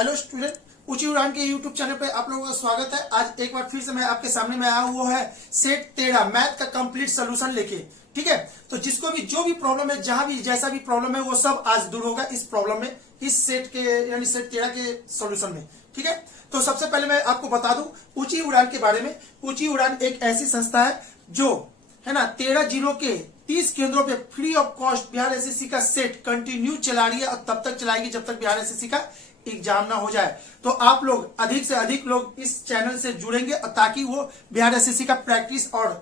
Hello student, ऊंची उड़ान के यूट्यूब चैनल पे आप लोगों का स्वागत है। आज एक बार फिर से मैं आपके सामने में आया हुआ है सेट 13 मैथ का कंप्लीट सोल्यूशन लेके। ठीक है, तो जिसको भी जो भी प्रॉब्लम है, जहां भी जैसा भी प्रॉब्लम है, वो सब आज दूर होगा इस प्रॉब्लम में, इस सेट के यानी सेट 13 के सोल्यूशन में। ठीक है, तो सबसे पहले मैं आपको बता दूं ऊंची उड़ान के बारे में। ऊंची उड़ान एक ऐसी संस्था है जो है ना 13 जिलों के 30 केंद्रों पे free of cost Bihar SSC का सेट कंटिन्यू चला रही है और तब तक चलाएगी जब तक बिहार एसएससी का एग्जाम ना हो जाए। तो आप लोग अधिक से अधिक लोग इस चैनल से जुड़ेंगे ताकि वो बिहार एसएससी का प्रैक्टिस और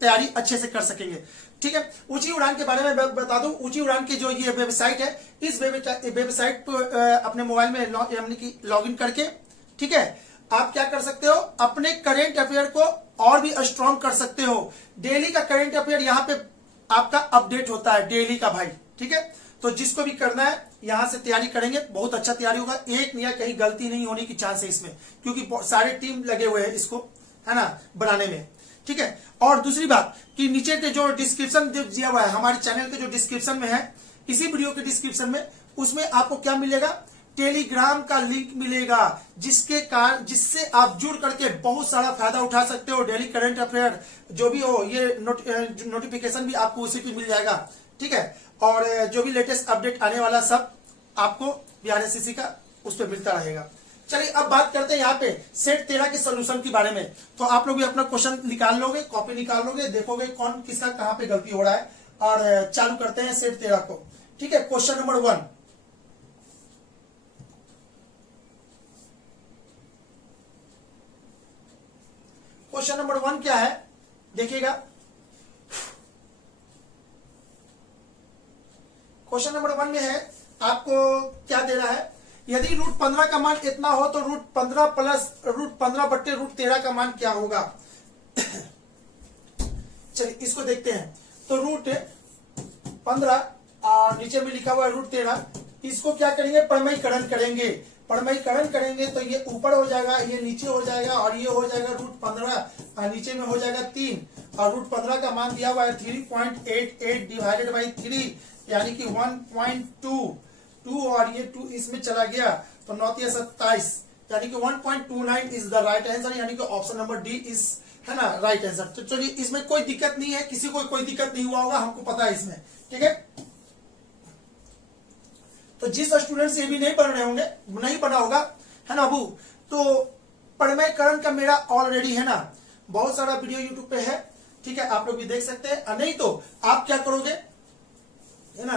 तैयारी अच्छे से कर सकेंगे। ठीक है, ऊंची उड़ान के बारे में बता दूं, ऊंची उड़ान की जो ये वेबसाइट है, इस वेबसाइट पर अपने मोबाइल में लॉग इन करके, ठीक है, आप क्या कर सकते हो, अपने करेंट अफेयर को और भी स्ट्रॉन्ग कर सकते हो। डेली का करेंट अफेयर यहाँ पे आपका अपडेट होता है, डेली का भाई। ठीक है, तो जिसको भी करना है यहां से तैयारी करेंगे, बहुत अच्छा तैयारी होगा। एक या कहीं गलती नहीं होने की चांस है इसमें, क्योंकि सारे टीम लगे हुए हैं इसको, है ना, बनाने में। ठीक है, और दूसरी बात कि नीचे के जो डिस्क्रिप्शन दिया हुआ है हमारे चैनल के, जो डिस्क्रिप्शन में है, इसी वीडियो के डिस्क्रिप्शन में, उसमें आपको क्या मिलेगा, टेलीग्राम का लिंक मिलेगा, जिससे आप जुड़ करके बहुत सारा फायदा उठा सकते हो। डेली करंट अफेयर जो भी हो, ये नोटिफिकेशन भी आपको उसी पे मिल जाएगा। ठीक है, और जो भी लेटेस्ट अपडेट आने वाला सब आपको बिहार एसएससी का उस पर मिलता रहेगा। चलिए अब बात करते हैं यहाँ पे सेट 13 के सोल्यूशन के बारे में। तो आप लोग भी अपना क्वेश्चन निकाल लोगे, कॉपी निकाल लोगे, देखोगे कौन किसका कहाँ पे गलती हो रहा है, और चालू करते हैं सेट 13 को। ठीक है, क्वेश्चन नंबर 1। क्वेश्चन नंबर 1 क्या है, देखिएगा। क्वेश्चन नंबर 1 में है, आपको क्या दे रहा है, यदि रूट 15 का मान इतना हो तो रूट 15 प्लस रूट 15 बट्टे रूट 13 का मान क्या होगा। चलिए इसको देखते हैं। तो रूट 15 नीचे में लिखा हुआ है रूट 13, इसको क्या करेंगे, परमयीकरण करेंगे। परमयीकरण करेंगे तो ये ऊपर हो जाएगा, ये नीचे हो जाएगा, और ये हो जाएगा रूट 15, नीचे में हो जाएगा 3, और रूट 15 का मान दिया हुआ है 3.88 डिवाइडेड बाई 3, यानी कि 1.22, और ये 2 इसमें चला गया तो 9 × 27, यानी कि 1.29 इज द राइट आंसर, यानी कि ऑप्शन नंबर डी इज, है ना, राइट आंसर। तो चलिए इसमें कोई दिक्कत नहीं है, किसी को कोई दिक्कत नहीं हुआ होगा, हमको पता है इसमें। ठीक है, तो जिस स्टूडेंट से ये भी नहीं बना होगा, है ना अबू, तो परमयीकरण का मेरा ऑलरेडी, है ना, बहुत सारा वीडियो यूट्यूब पे है। ठीक है, आप लोग भी देख सकते हैं। नहीं तो आप क्या करोगे, है ना,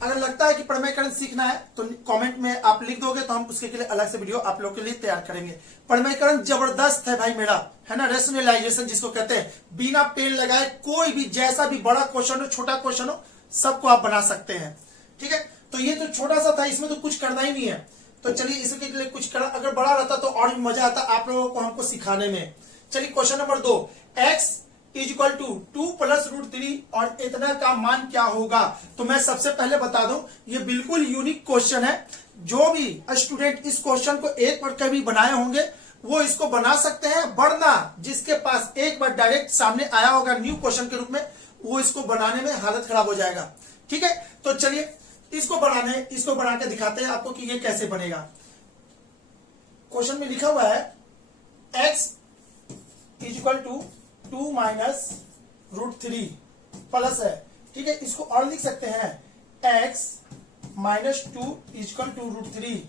अगर लगता है कि परमयीकरण सीखना है तो कमेंट में आप लिख दोगे, तो हम उसके लिए अलग से वीडियो आप लोग के लिए तैयार करेंगे। परमयीकरण जबरदस्त है भाई मेरा, है ना, रेशनलाइजेशन जिसको कहते हैं, बिना पेन लगाए कोई भी जैसा भी बड़ा क्वेश्चन हो, छोटा क्वेश्चन हो, सबको आप बना सकते हैं। ठीक है, तो ये तो छोटा सा था, इसमें तो कुछ करना ही नहीं है। तो चलिए इसके लिए कुछ करना, अगर बड़ा रहता तो और भी मजा आता आप लोगों को हमको सिखाने में। चलिए question number 2, x is equal to 2 plus root 3 और इतना का मान क्या होगा। तो मैं सबसे पहले बता दूं, ये बिल्कुल यूनिक क्वेश्चन है। जो भी स्टूडेंट इस क्वेश्चन को एक बार कभी बनाए होंगे वो इसको बना सकते हैं, वरना जिसके पास एक बार डायरेक्ट सामने आया होगा न्यू क्वेश्चन के रूप में, वो इसको बनाने में हालत खराब हो जाएगा। ठीक है, तो चलिए इसको बना के दिखाते हैं आपको कि ये कैसे बनेगा। क्वेश्चन में लिखा हुआ है x is equal to 2 minus root 3 plus है। ठीक है, इसको और लिख सकते हैं x minus 2 is equal to root 3।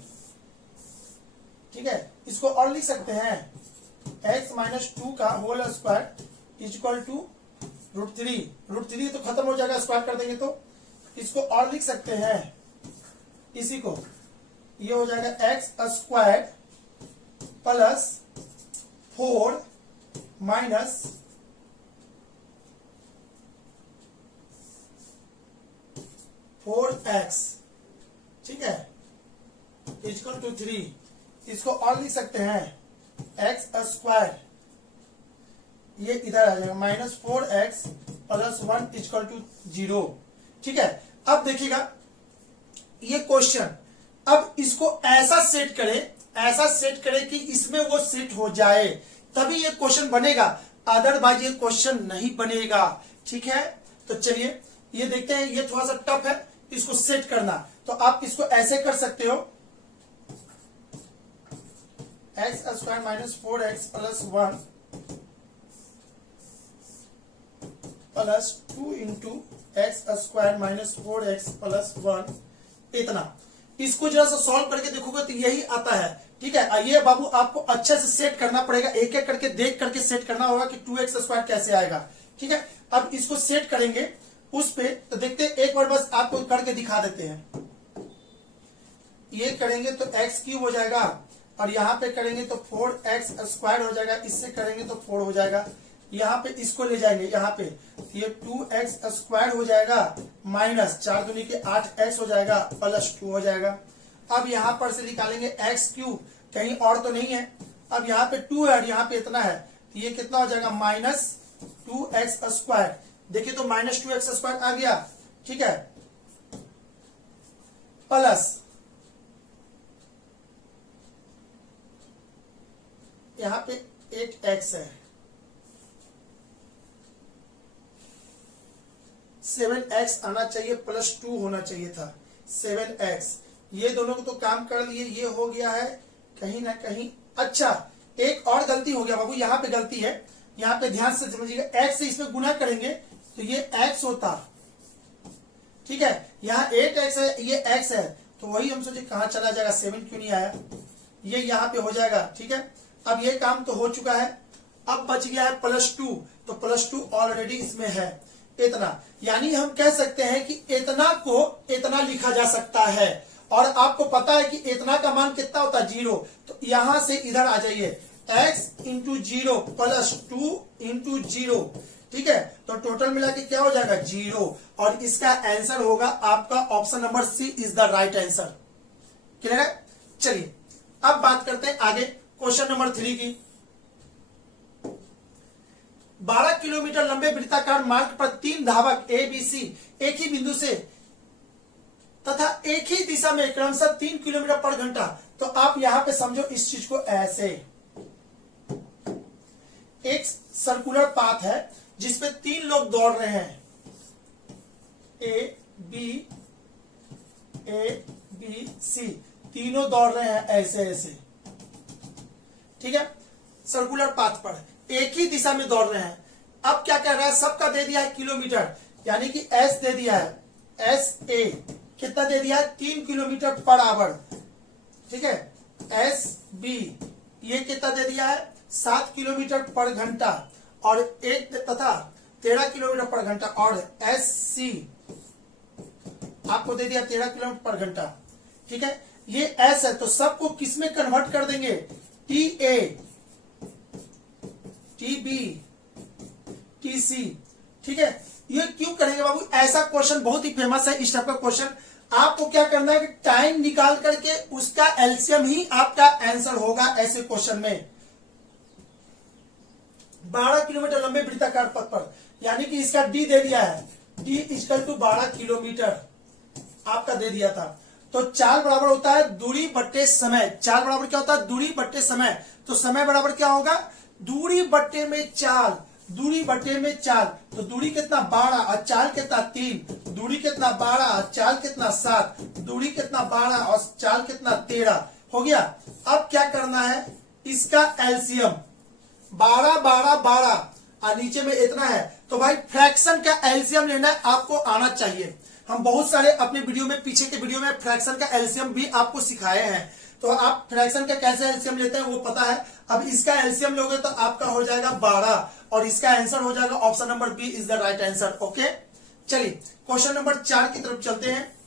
ठीक है, इसको और लिख सकते हैं x माइनस 2 का whole square is equal to root 3। Root 3 तो खत्म हो जाएगा, स्क्वायर कर देंगे तो इसको और लिख सकते हैं, इसी को, ये हो जाएगा x square plus 4 minus 4x, ठीक है, इक्वल टू 3। इसको और लिख सकते हैं x स्क्वायर, ये इधर आ जाएगा, minus 4x plus 1 equal to 0। ठीक है, अब देखिएगा ये क्वेश्चन, अब इसको ऐसा सेट करें कि इसमें वो सेट हो जाए, तभी ये क्वेश्चन बनेगा, अदरवाइज ये क्वेश्चन नहीं बनेगा। ठीक है, तो चलिए ये देखते हैं। ये थोड़ा सा टफ है इसको सेट करना, तो आप इसको ऐसे कर सकते हो, x square minus 4x plus 1 plus 2 into x square minus 4x plus 1 इतना। इसको जरा सा सॉल्व करके देखोगे तो यही आता है। ठीक है, ये बाबू आपको अच्छे से सेट करना पड़ेगा, एक एक करके देख करके सेट करना होगा कि 2x स्क्वायर कैसे आएगा। ठीक है, अब इसको सेट करेंगे उस पे, तो देखते हैं एक बार बस आपको करके दिखा देते हैं। ये करेंगे तो एक्स क्यूब हो जाएगा, और यहाँ पे करेंगे तो 4x स्क्वायर हो जाएगा, इससे करेंगे तो 4 हो जाएगा। यहाँ पे इसको ले जाएंगे, यहाँ पे ये 2x स्क्वायर हो जाएगा माइनस 4 दूनी के 8x हो जाएगा प्लस 2 हो जाएगा। अब यहाँ पर से निकालेंगे x क्यूब, कहीं और तो नहीं है। अब यहाँ पे 2 है और यहाँ पे इतना है, तो ये कितना हो जाएगा माइनस 2x स्क्वायर। देखिए तो माइनस 2x स्क्वायर आ गया। ठीक है, प्लस यहाँ पे 8x है, 7x आना चाहिए प्लस 2 होना चाहिए था, 7x। ये दोनों को तो काम कर लिए, ये हो गया है कहीं ना कहीं। अच्छा, एक और गलती हो गया बाबू, यहाँ पे गलती है, यहाँ पे ध्यान से समझिएगा। x से इसमें गुना करेंगे तो ये x होता। ठीक है, यहाँ 8x है, ये x है, तो वही हम सोचे कहाँ चला जाएगा, 7 क्यों नहीं आया, ये यहाँ पे हो जाएगा। ठीक है, अब ये काम तो हो चुका है, अब बच गया है प्लस 2, तो प्लस 2 ऑलरेडी इसमें है इतना। यानी हम कह सकते हैं कि इतना को इतना लिखा जा सकता है, और आपको पता है कि इतना का मान कितना होता है 0, तो यहां से इधर आ जाइए, x इंटू 0 प्लस 2 इंटू 0। ठीक है, तो टोटल मिला के क्या हो जाएगा 0, और इसका आंसर होगा आपका option number C is the right answer. Clear है? चलिए अब बात करते हैं आगे क्वेश्चन नंबर 3 की। 12 किलोमीटर लंबे वृत्ताकार मार्ग पर 3 धावक ए बी सी एक ही बिंदु से तथा एक ही दिशा में क्रमशः 3 किलोमीटर पर घंटा। तो आप यहां पे समझो इस चीज को ऐसे, एक सर्कुलर पाथ है जिसपे 3 लोग दौड़ रहे हैं, ए बी सी, तीनों दौड़ रहे हैं ऐसे ऐसे। ठीक है, सर्कुलर पाथ पर एक ही दिशा में दौड़ रहे हैं। अब क्या कर रहा है, सबका दे दिया है किलोमीटर, यानी कि एस दे दिया है, एस ए कितना दे दिया है 3 किलोमीटर पर आवर। ठीक है, एस बी ये कितना दे दिया है 7 किलोमीटर पर घंटा, और एक तथा 13 किलोमीटर पर घंटा, और एस सी आपको दे दिया 13 किलोमीटर पर घंटा। ठीक है, ये एस है तो सबको किसमें कन्वर्ट कर देंगे, T A, T B, T C. ठीक है, ये क्यों करेंगे बाबू, ऐसा क्वेश्चन बहुत ही फेमस है इस टाइप का क्वेश्चन। आपको क्या करना है कि टाइम निकाल करके उसका एलसीएम ही आपका आंसर होगा ऐसे क्वेश्चन में। 12 किलोमीटर लंबे वृत्ताकार पथ पर, यानी कि इसका डी दे दिया है, डी इक्वल टू 12 किलोमीटर आपका दे दिया था। तो चाल बराबर होता है दूरी बट्टे समय। चाल बराबर क्या होता है, दूरी बट्टे समय। तो समय बराबर क्या होगा, दूरी बट्टे में चाल, दूरी बट्टे में चाल। तो दूरी कितना 12 और चाल कितना 3, दूरी कितना 12 और चाल कितना 7, दूरी कितना 12 और चाल कितना 13 हो गया। अब क्या करना है, इसका एलसीएम 12 12 12 और नीचे में इतना है, तो भाई फ्रैक्शन का एलसीएम लेना आपको आना चाहिए। हम बहुत सारे अपने वीडियो में, पीछे के वीडियो में फ्रैक्शन का एलसीएम भी आपको सिखाए हैं, तो आप फ्रैक्शन का कैसे एलसीएम लेते हैं वो पता है। अब इसका एलसीएम लोगे तो आपका हो जाएगा 12, और इसका आंसर हो जाएगा option number B is the right answer. Okay, चलिए क्वेश्चन नंबर 4 की तरफ चलते हैं।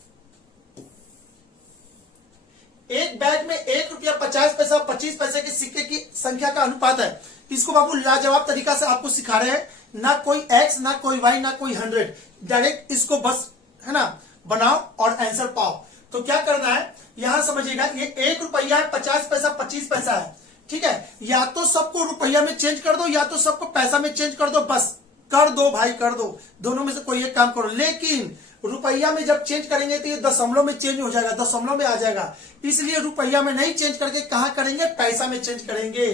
एक बैग में 1 रुपया 50 पैसा 25 पैसे के सिक्के की संख्या का अनुपात है। इसको बाबू लाजवाब तरीका से आपको सिखा रहे हैं, ना कोई एक्स ना कोई वाई ना कोई 100, डायरेक्ट इसको बस है ना बनाओ और आंसर पाओ। तो क्या करना है, यहां समझिएगा, ये 1 रुपया है, 50 पैसा 25 पैसा है। ठीक है, या तो सबको रुपया में चेंज कर दो या तो सबको पैसा में चेंज कर दो, बस कर दो भाई कर दो, दोनों में से कोई एक काम करो। लेकिन रुपया में जब चेंज करेंगे तो ये दशमलव में चेंज हो जाएगा, दशमलव में आ जाएगा, इसलिए रुपया में नहीं चेंज करके कहां करेंगे, पैसा में चेंज करेंगे।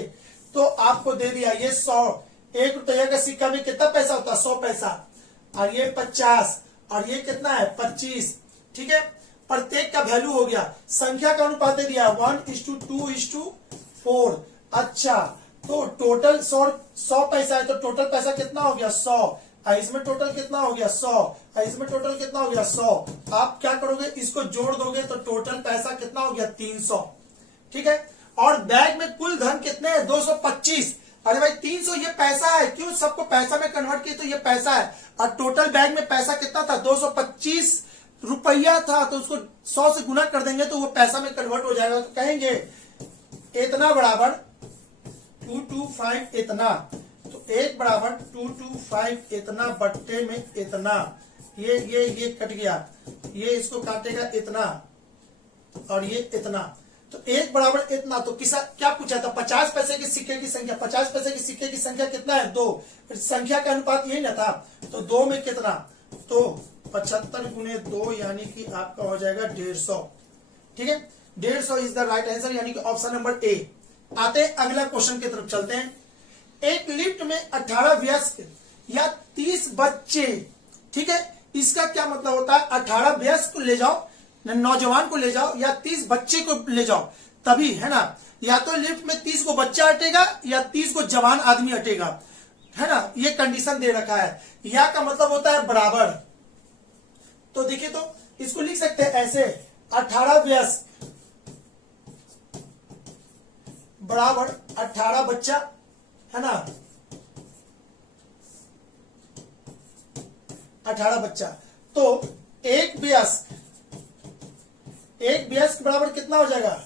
तो आपको दे दिया ये 100, 1 रुपया का सिक्का में कितना पैसा होता है 100 पैसा, और ये 50, और ये कितना है 25। ठीक है, प्रत्येक का वैल्यू हो गया, संख्या का अनुपात दे दिया 1:2:4 4। अच्छा, तो टोटल 100 पैसा है, तो टोटल पैसा कितना हो गया 100। इसमें टोटल कितना हो गया 100। इसमें टोटल कितना हो गया 100। आप क्या करोगे, इसको जोड़ दोगे तो टोटल पैसा कितना हो गया 300। ठीक है, और बैग में कुल धन कितने हैं 225। अरे भाई 300 ये पैसा है, क्यों सबको पैसा में कन्वर्ट किए, तो ये पैसा है। और टोटल बैग में पैसा कितना था 225 रुपया था, तो उसको 100 से गुना कर देंगे तो वो पैसा में कन्वर्ट हो जाएगा। तो कहेंगे इतना बराबर 225 इतना, तो 1 बराबर 225 इतना बट्टे में इतना। ये कट गया, ये इसको काटेगा इतना और ये इतना, तो 1 बराबर इतना। तो किसा क्या पूछा था 50 पैसे के सिक्के की संख्या। 50 पैसे के सिक्के की संख्या कितना है 2, संख्या का अनुपात यही ना था, तो 2 में कितना, तो 75 गुने 2 यानी कि आपका हो जाएगा 150। ठीक है, 150 इज द राइट आंसर, यानी कि ऑप्शन नंबर ए। आते हैं अगला क्वेश्चन की तरफ चलते हैं। एक लिफ्ट में 18 वयस्क या 30 बच्चे, ठीक है, इसका क्या मतलब होता है 18 वयस्क को ले जाओ, नौजवान को ले जाओ, या 30 बच्चे को ले जाओ, तभी है ना, या तो लिफ्ट में 30 को बच्चा हटेगा या 30 को जवान आदमी हटेगा, है ना, ये कंडीशन दे रखा है। या का मतलब होता है बराबर। तो देखिए, तो इसको लिख सकते हैं ऐसे 18 वयस्क बराबर 18 बच्चा, है ना, 18 बच्चा। तो एक वयस्क बराबर कितना हो जाएगा,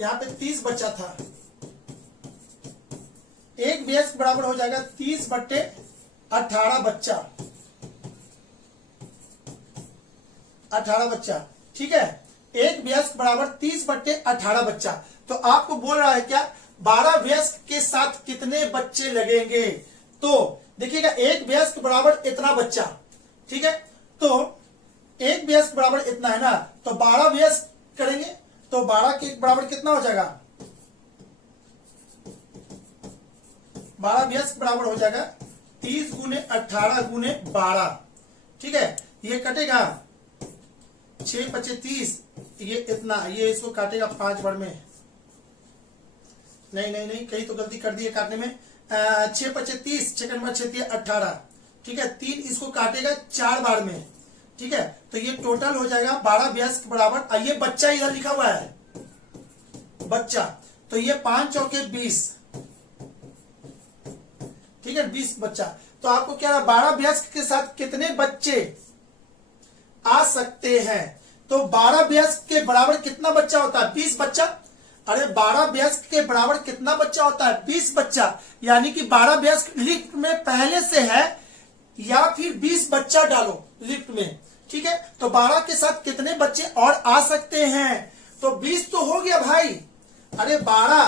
यहां पे 30 बच्चा था, एक वयस्क बराबर हो जाएगा 30 बट्टे 18 बच्चा, 18 बच्चा। ठीक है, एक वयस्क बराबर 30 बट्टे 18 बच्चा। तो आपको बोल रहा है क्या 12 वयस्क के साथ कितने बच्चे लगेंगे। तो देखिएगा, एक वयस्क बराबर इतना बच्चा, ठीक है, तो एक वयस्क बराबर इतना है ना, तो 12 वयस्क करेंगे तो 12 के बराबर कितना हो जाएगा, 12 वयस्क बराबर हो जाएगा 30 गुने 18 गुने 12। ठीक है, ये कटेगा 6 पचे 30, ये इतना, ये इसको काटेगा 5 बार में, नहीं कहीं तो गलती कर दी है काटने में। 6 पचे 30, 6 बार 6 18। ठीक है, 3 इसको काटेगा 4 बार में। ठीक है, तो ये टोटल हो जाएगा 12 वयस्क बराबर, ये बच्चा इधर लिखा हुआ है बच्चा, तो ये 5 चौके 20। ठीक है, 20 बच्चा। तो आपको क्या 12 वयस्क के साथ कितने बच्चे आ सकते हैं। तो 12 वयस्क के बराबर कितना बच्चा होता है 20 बच्चा। अरे 12 वयस्क के बराबर कितना बच्चा होता है 20 बच्चा, यानी कि 12 वयस्क लिफ्ट में पहले से है, या फिर 20 बच्चा डालो लिफ्ट में। ठीक है, तो 12 के साथ कितने बच्चे और आ सकते हैं, तो 20 तो हो गया भाई। अरे 12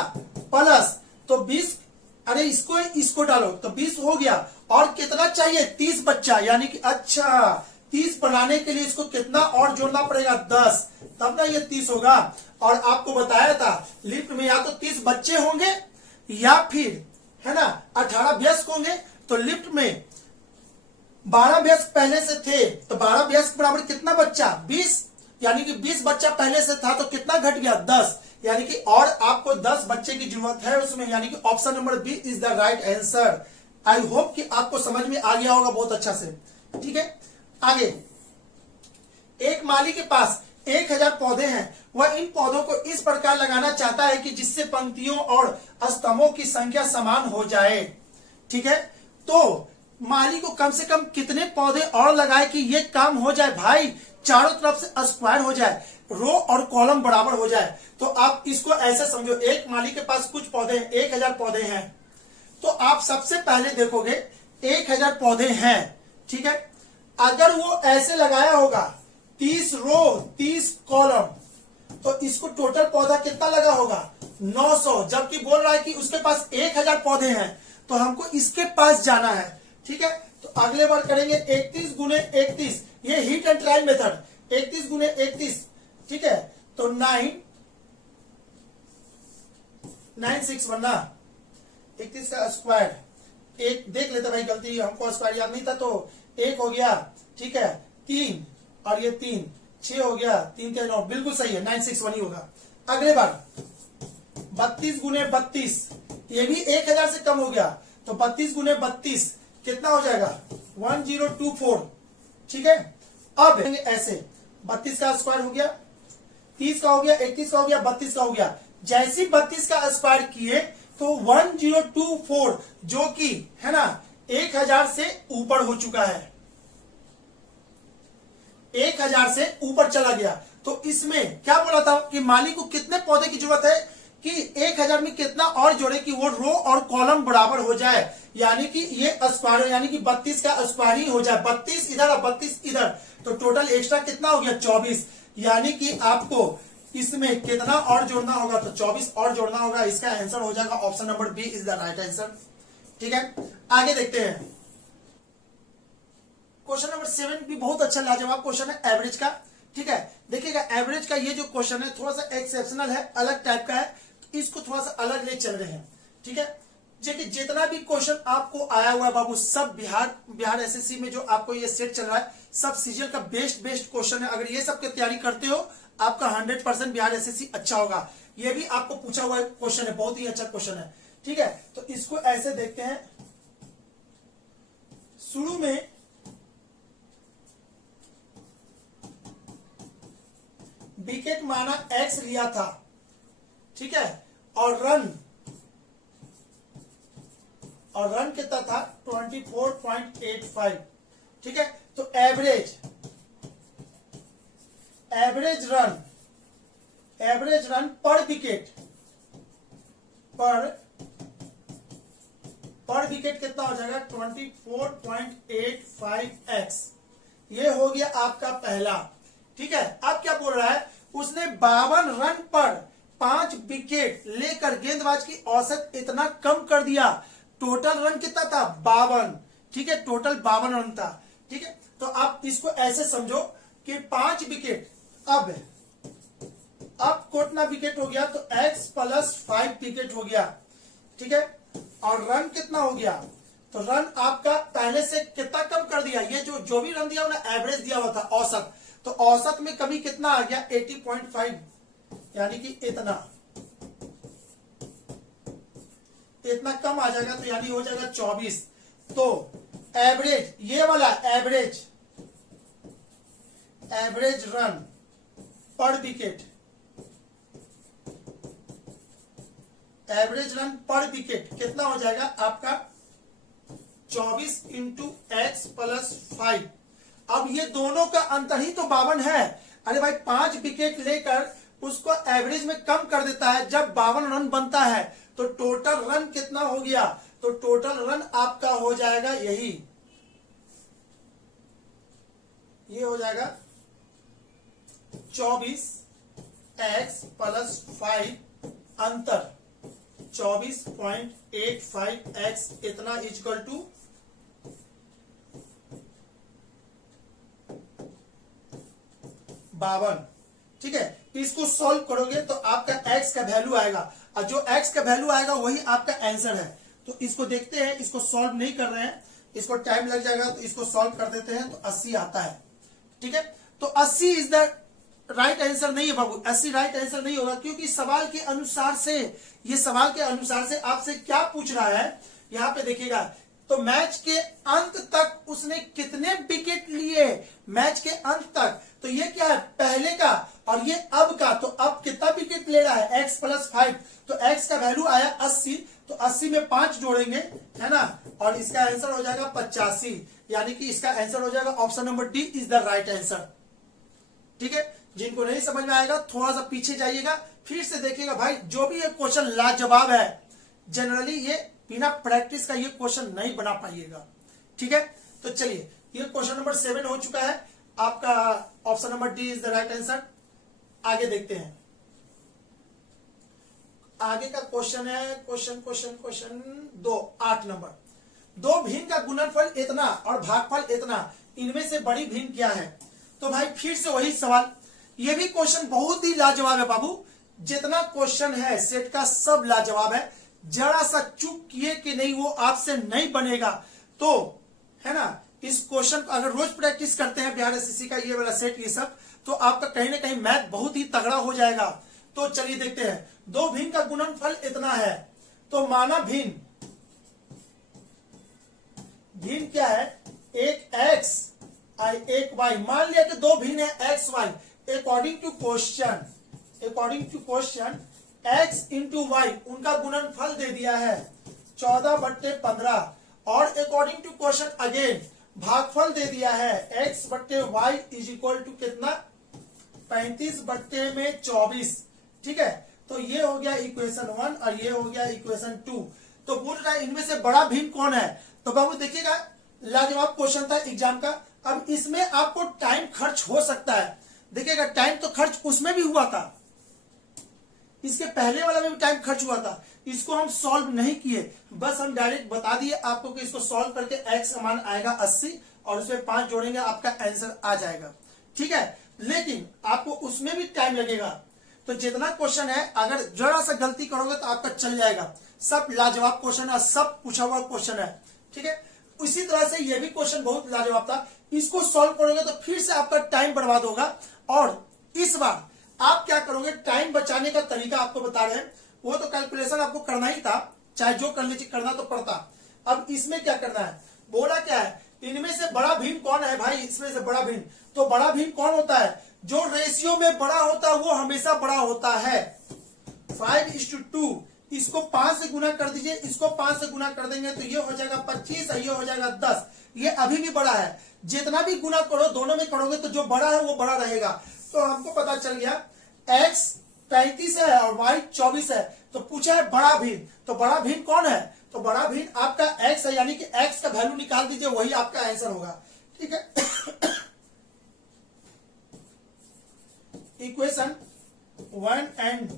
प्लस तो 20, अरे इसको डालो तो 20 हो गया, और कितना चाहिए 30 बच्चा, यानी कि अच्छा 30 बनाने के लिए इसको कितना और जोड़ना पड़ेगा 10, तब ना ये 30 होगा। और आपको बताया था लिफ्ट में या तो 30 बच्चे होंगे या फिर, है ना, 18 वयस्क होंगे। तो लिफ्ट में 12 वयस्क पहले से थे, तो 12 वयस्क बराबर कितना बच्चा 20, यानी कि 20 बच्चा पहले से था, तो कितना घट गया 10, यानी कि और आपको 10 बच्चे की जरूरत है उसमें, यानी कि option number B is the right answer. I hope कि आपको समझ में आ गया होगा बहुत अच्छा से। ठीक है, आगे, एक माली के पास 1000 पौधे हैं, वह इन पौधों को इस प्रकार लगाना चाहता है कि जिससे पंक्तियों और स्तंभों की संख्या समान हो जाए। ठीक है, तो माली को कम से कम कितने पौधे और लगाए कि ये काम हो जाए भाई, चारों तरफ से स्क्वायर हो जाए, रो और कॉलम बराबर हो जाए। तो आप इसको ऐसे समझो, एक माली के पास कुछ पौधे हैं, 1000 पौधे हैं, तो आप सबसे पहले देखोगे 1000 पौधे हैं। ठीक है, अगर वो ऐसे लगाया होगा 30 रो 30 कॉलम, तो इसको टोटल पौधा कितना लगा होगा 900, जबकि बोल रहा है कि उसके पास 1000 पौधे हैं, तो हमको इसके पास जाना है। ठीक है, तो अगले बार करेंगे 31 गुने 31, ये हिट एंड ट्रायल मेथड, 31 गुने 31। ठीक है, तो 996 बनना, 31 का स्क्वायर, एक देख लेते भाई, गलती हमको स्क्वायर याद नहीं था, तो 1 हो गया। ठीक है, 3 और ये 3 6 हो गया, 3 के 9, बिल्कुल सही है, 961 ही होगा। अगले बार 32 गुने 32, ये भी 1000 से कम हो गया, तो 32 गुने 32 कितना हो जाएगा 1024, ठीक है। अब ऐसे 32 का स्क्वायर हो गया, 30 का हो गया, 31 का हो गया, 32 का हो गया। जैसे 32 का स्क्वायर किए तो 1024 जो कि है ना 1000 से ऊपर हो चुका है, 1000 से ऊपर चला गया। तो इसमें क्या बोला था कि मालिक को कितने पौधे की जरूरत है कि 1000 में कितना और जोड़े कि वो रो और कॉलम बराबर हो जाए, यानी कि ये स्क्वायर यानी कि 32 का स्क्वायर ही हो जाए, 32 इधर और 32 इधर, तो टोटल एक्स्ट्रा कितना हो गया 24, यानी कि आपको इसमें कितना और जोड़ना होगा, तो 24 और जोड़ना होगा। इसका आंसर हो जाएगा option number B is the right answer, ठीक है। आगे देखते हैं क्वेश्चन नंबर 7 भी बहुत अच्छा लाजवाब क्वेश्चन है एवरेज का, ठीक है। देखिएगा एवरेज का ये जो क्वेश्चन है थोड़ा सा एक्सेप्शनल है, अलग टाइप का है, तो इसको थोड़ा सा अलग ले चल रहे हैं, ठीक है। जितना भी क्वेश्चन आपको आया हुआ है बाबू सब बिहार एसएससी में जो आपको ये सेट चल रहा है सब सीजन का बेस्ट क्वेश्चन है। अगर ये सब की तैयारी करते हो आपका 100% बिहार एसएससी अच्छा होगा। ये भी आपको पूछा हुआ क्वेश्चन है, बहुत ही अच्छा क्वेश्चन है, ठीक है। तो इसको ऐसे देखते हैं, शुरू में विकेट माना एक्स लिया था, ठीक है, और रन कितना था 24.85, ठीक है। तो एवरेज रन पर विकेट कितना हो जाएगा 24.85x, ये हो गया आपका पहला, ठीक है। अब क्या बोल रहा है, उसने 52 रन पर 5 विकेट लेकर गेंदबाज की औसत इतना कम कर दिया, टोटल रन कितना था 52, ठीक है, टोटल 52 रन था, ठीक है। तो आप इसको ऐसे समझो कि 5 विकेट, अब कोटना विकेट हो गया तो x + 5 विकेट हो गया, ठीक है। और रन कितना हो गया, तो रन आपका पहले से कितना कम कर दिया, ये जो भी रन दिया उन्हें एवरेज दिया हुआ था औसत, तो औसत में कमी कितना आ गया 80.5, यानी कि इतना कम आ जाएगा, तो यानी हो जाएगा 24। तो एवरेज, ये वाला एवरेज रन पर विकेट, एवरेज रन पर विकेट कितना हो जाएगा आपका 24 × x + 5। अब ये दोनों का अंतर ही तो 52 है। अरे भाई 5 विकेट लेकर उसको एवरेज में कम कर देता है, जब 52 रन बनता है तो टोटल रन कितना हो गया, तो टोटल रन आपका हो जाएगा यही, ये हो जाएगा 24x + 5 अंतर 24.85x इतना इक्वल टू 52, ठीक है। इसको सॉल्व करोगे तो आपका x का वैल्यू आएगा, और जो x का वैल्यू आएगा वही आपका आंसर है। तो इसको देखते हैं, इसको सॉल्व नहीं कर रहे हैं, इसको टाइम लग जाएगा, तो इसको सॉल्व कर देते हैं, तो 80 आता है, ठीक है। तो 80 इज द राइट आंसर नहीं है बाबू, 80 राइट आंसर नहीं होगा, क्योंकि सवाल के अनुसार से, ये सवाल के अनुसार से आपसे क्या पूछ रहा है, यहाँ पे देखिएगा। तो मैच के अंत तक उसने कितने विकेट लिए, मैच के अंत तक, तो ये क्या है पहले का, और ये अब का, तो अब कितना विकेट ले रहा है x + 5, तो x का वैल्यू आया 80, तो 80 में 5 जोड़ेंगे, है ना, और इसका आंसर हो जाएगा 85, यानी कि इसका आंसर हो जाएगा option number D is the right answer, ठीक है। जिनको नहीं समझ में आएगा थोड़ा सा पीछे जाइएगा, फिर से देखिएगा भाई, जो भी ये क्वेश्चन लाजवाब है, जनरली ये बिना प्रैक्टिस का ये क्वेश्चन नहीं बना पाइएगा, ठीक है। तो चलिए, ये क्वेश्चन नंबर 7 हो चुका है आपका, option number D is the right answer. आगे देखते हैं, आगे का क्वेश्चन है क्वेश्चन 2, 8 नंबर। 2 भिन्न का गुणनफल इतना और भागफल इतना, इनमें से बड़ी भिन्न क्या है। तो भाई फिर से वही सवाल, ये भी क्वेश्चन बहुत ही लाजवाब है बाबू, जितना क्वेश्चन है सेट का सब लाजवाब है, जरा सा चूक किए कि नहीं वो आपसे नहीं बनेगा, तो है ना। इस क्वेश्चन को अगर रोज प्रैक्टिस करते हैं बिहार एसएससी का ये वाला सेट, ये सब, तो आपका कहीं ना कहीं मैथ बहुत ही तगड़ा हो जाएगा। तो चलिए देखते हैं। दो भिन्न का गुणनफल इतना है, तो माना भिन्न क्या है, एक x और एक y। मान लिया कि दो भिन्न है x y। According to question x into y उनका गुणनफल दे दिया है 14/15, और अकॉर्डिंग टू क्वेश्चन अगेन भागफल दे दिया है x/y इज इक्वल टू कितना, 35/24। ठीक है, तो ये हो गया इक्वेशन 1 और ये हो गया इक्वेशन 2। तो बोल रहा है इनमें से बड़ा भिन्न कौन है। तो बाबू देखिएगा, लाजवाब क्वेश्चन था एग्जाम का। अब इसमें आपको टाइम खर्च हो सकता है। देखिएगा, टाइम तो खर्च उसमें भी हुआ था, इसके पहले वाला में भी टाइम खर्च हुआ था। इसको हम सॉल्व नहीं किए, बस हम डायरेक्ट बता दिए आपको कि इसको सॉल्व करके x का मान आएगा 80 और उसमें 5 जोड़ेंगे, आपका आंसर आ जाएगा। ठीक है, लेकिन आपको उसमें भी टाइम लगेगा। तो जितना क्वेश्चन है, अगर जरा सा गलती करोगे तो आपका चल जाएगा। सब लाजवाब क्वेश्चन है, सब पूछा हुआ क्वेश्चन है। ठीक है, उसी तरह से ये भी क्वेश्चन बहुत लाजवाब था। इसको सॉल्व करोगे तो फिर से आपका टाइम बर्बाद होगा। और इस बार आप क्या करोगे, टाइम बचाने का तरीका आपको बता रहे हैं। वो तो कैलकुलेशन आपको करना ही था, चाहे जो कर लीजिए, करना तो पड़ता। अब इसमें क्या करना है, बोला क्या है, इनमें से बड़ा भिन्न कौन है भाई, इसमें से बड़ा भिन्न। तो बड़ा भिन्न कौन होता है, जो रेशियो में बड़ा होता है वो हमेशा बड़ा होता है। 5:2, इसको 5 से गुना कर दीजिए, इसको 5 से गुना कर देंगे तो ये हो जाएगा 25 और ये हो जाएगा 10। ये अभी भी बड़ा है। जितना भी गुना करो दोनों में करोगे तो जो बड़ा है वो बड़ा रहेगा। तो हमको पता चल गया x 35 है और y 24 है। तो पूछा है बड़ा भिन्न, तो बड़ा भिन्न कौन है, तो बड़ा भिन्न आपका x है, यानी कि x का वैल्यू निकाल दीजिए, वही आपका आंसर होगा। ठीक है, इक्वेशन 1 एंड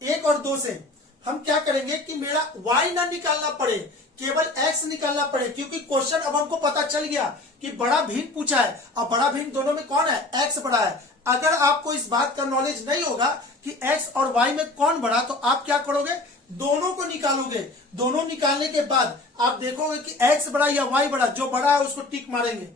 1 और 2 से हम क्या करेंगे कि मेरा y ना निकालना पड़े, केवल x निकालना पड़े, क्योंकि क्वेश्चन अब हमको पता चल गया कि बड़ा भिन्न पूछा है। अब बड़ा भिन्न दोनों में कौन है, x बड़ा है। अगर आपको इस बात का नॉलेज नहीं होगा कि x और y में कौन बड़ा, तो आप क्या करोगे, दोनों को निकालोगे। दोनों निकालने के बाद आप देखोगे कि x बड़ा या y बड़ा, जो बड़ा है उसको टिक मारेंगे।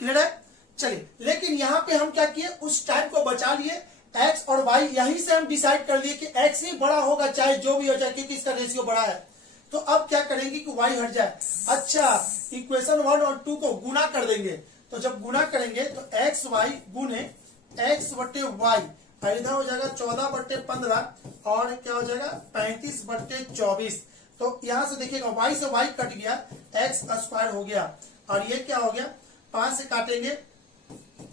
क्लियर है, चलिए। लेकिन यहाँ पे हम क्या किए, उस टाइम को बचा लिए। x और y यहीं से हम डिसाइड कर लिए कि x ही बड़ा होगा, चाहे जो भी हो जाए, क्योंकि इसका रेशियो बड़ा है। तो अब क्या करेंगे कि y हट जाए। अच्छा, इक्वेशन 1 और 2 को गुना कर देंगे। तो जब गुना करेंगे तो x y गुने x/y, इधर हो जाएगा 14/15 और क्या हो जाएगा 35/24। तो यहां से देखिएगा y से y कट गया, x² हो गया। और ये क्या हो गया, 5 से काटेंगे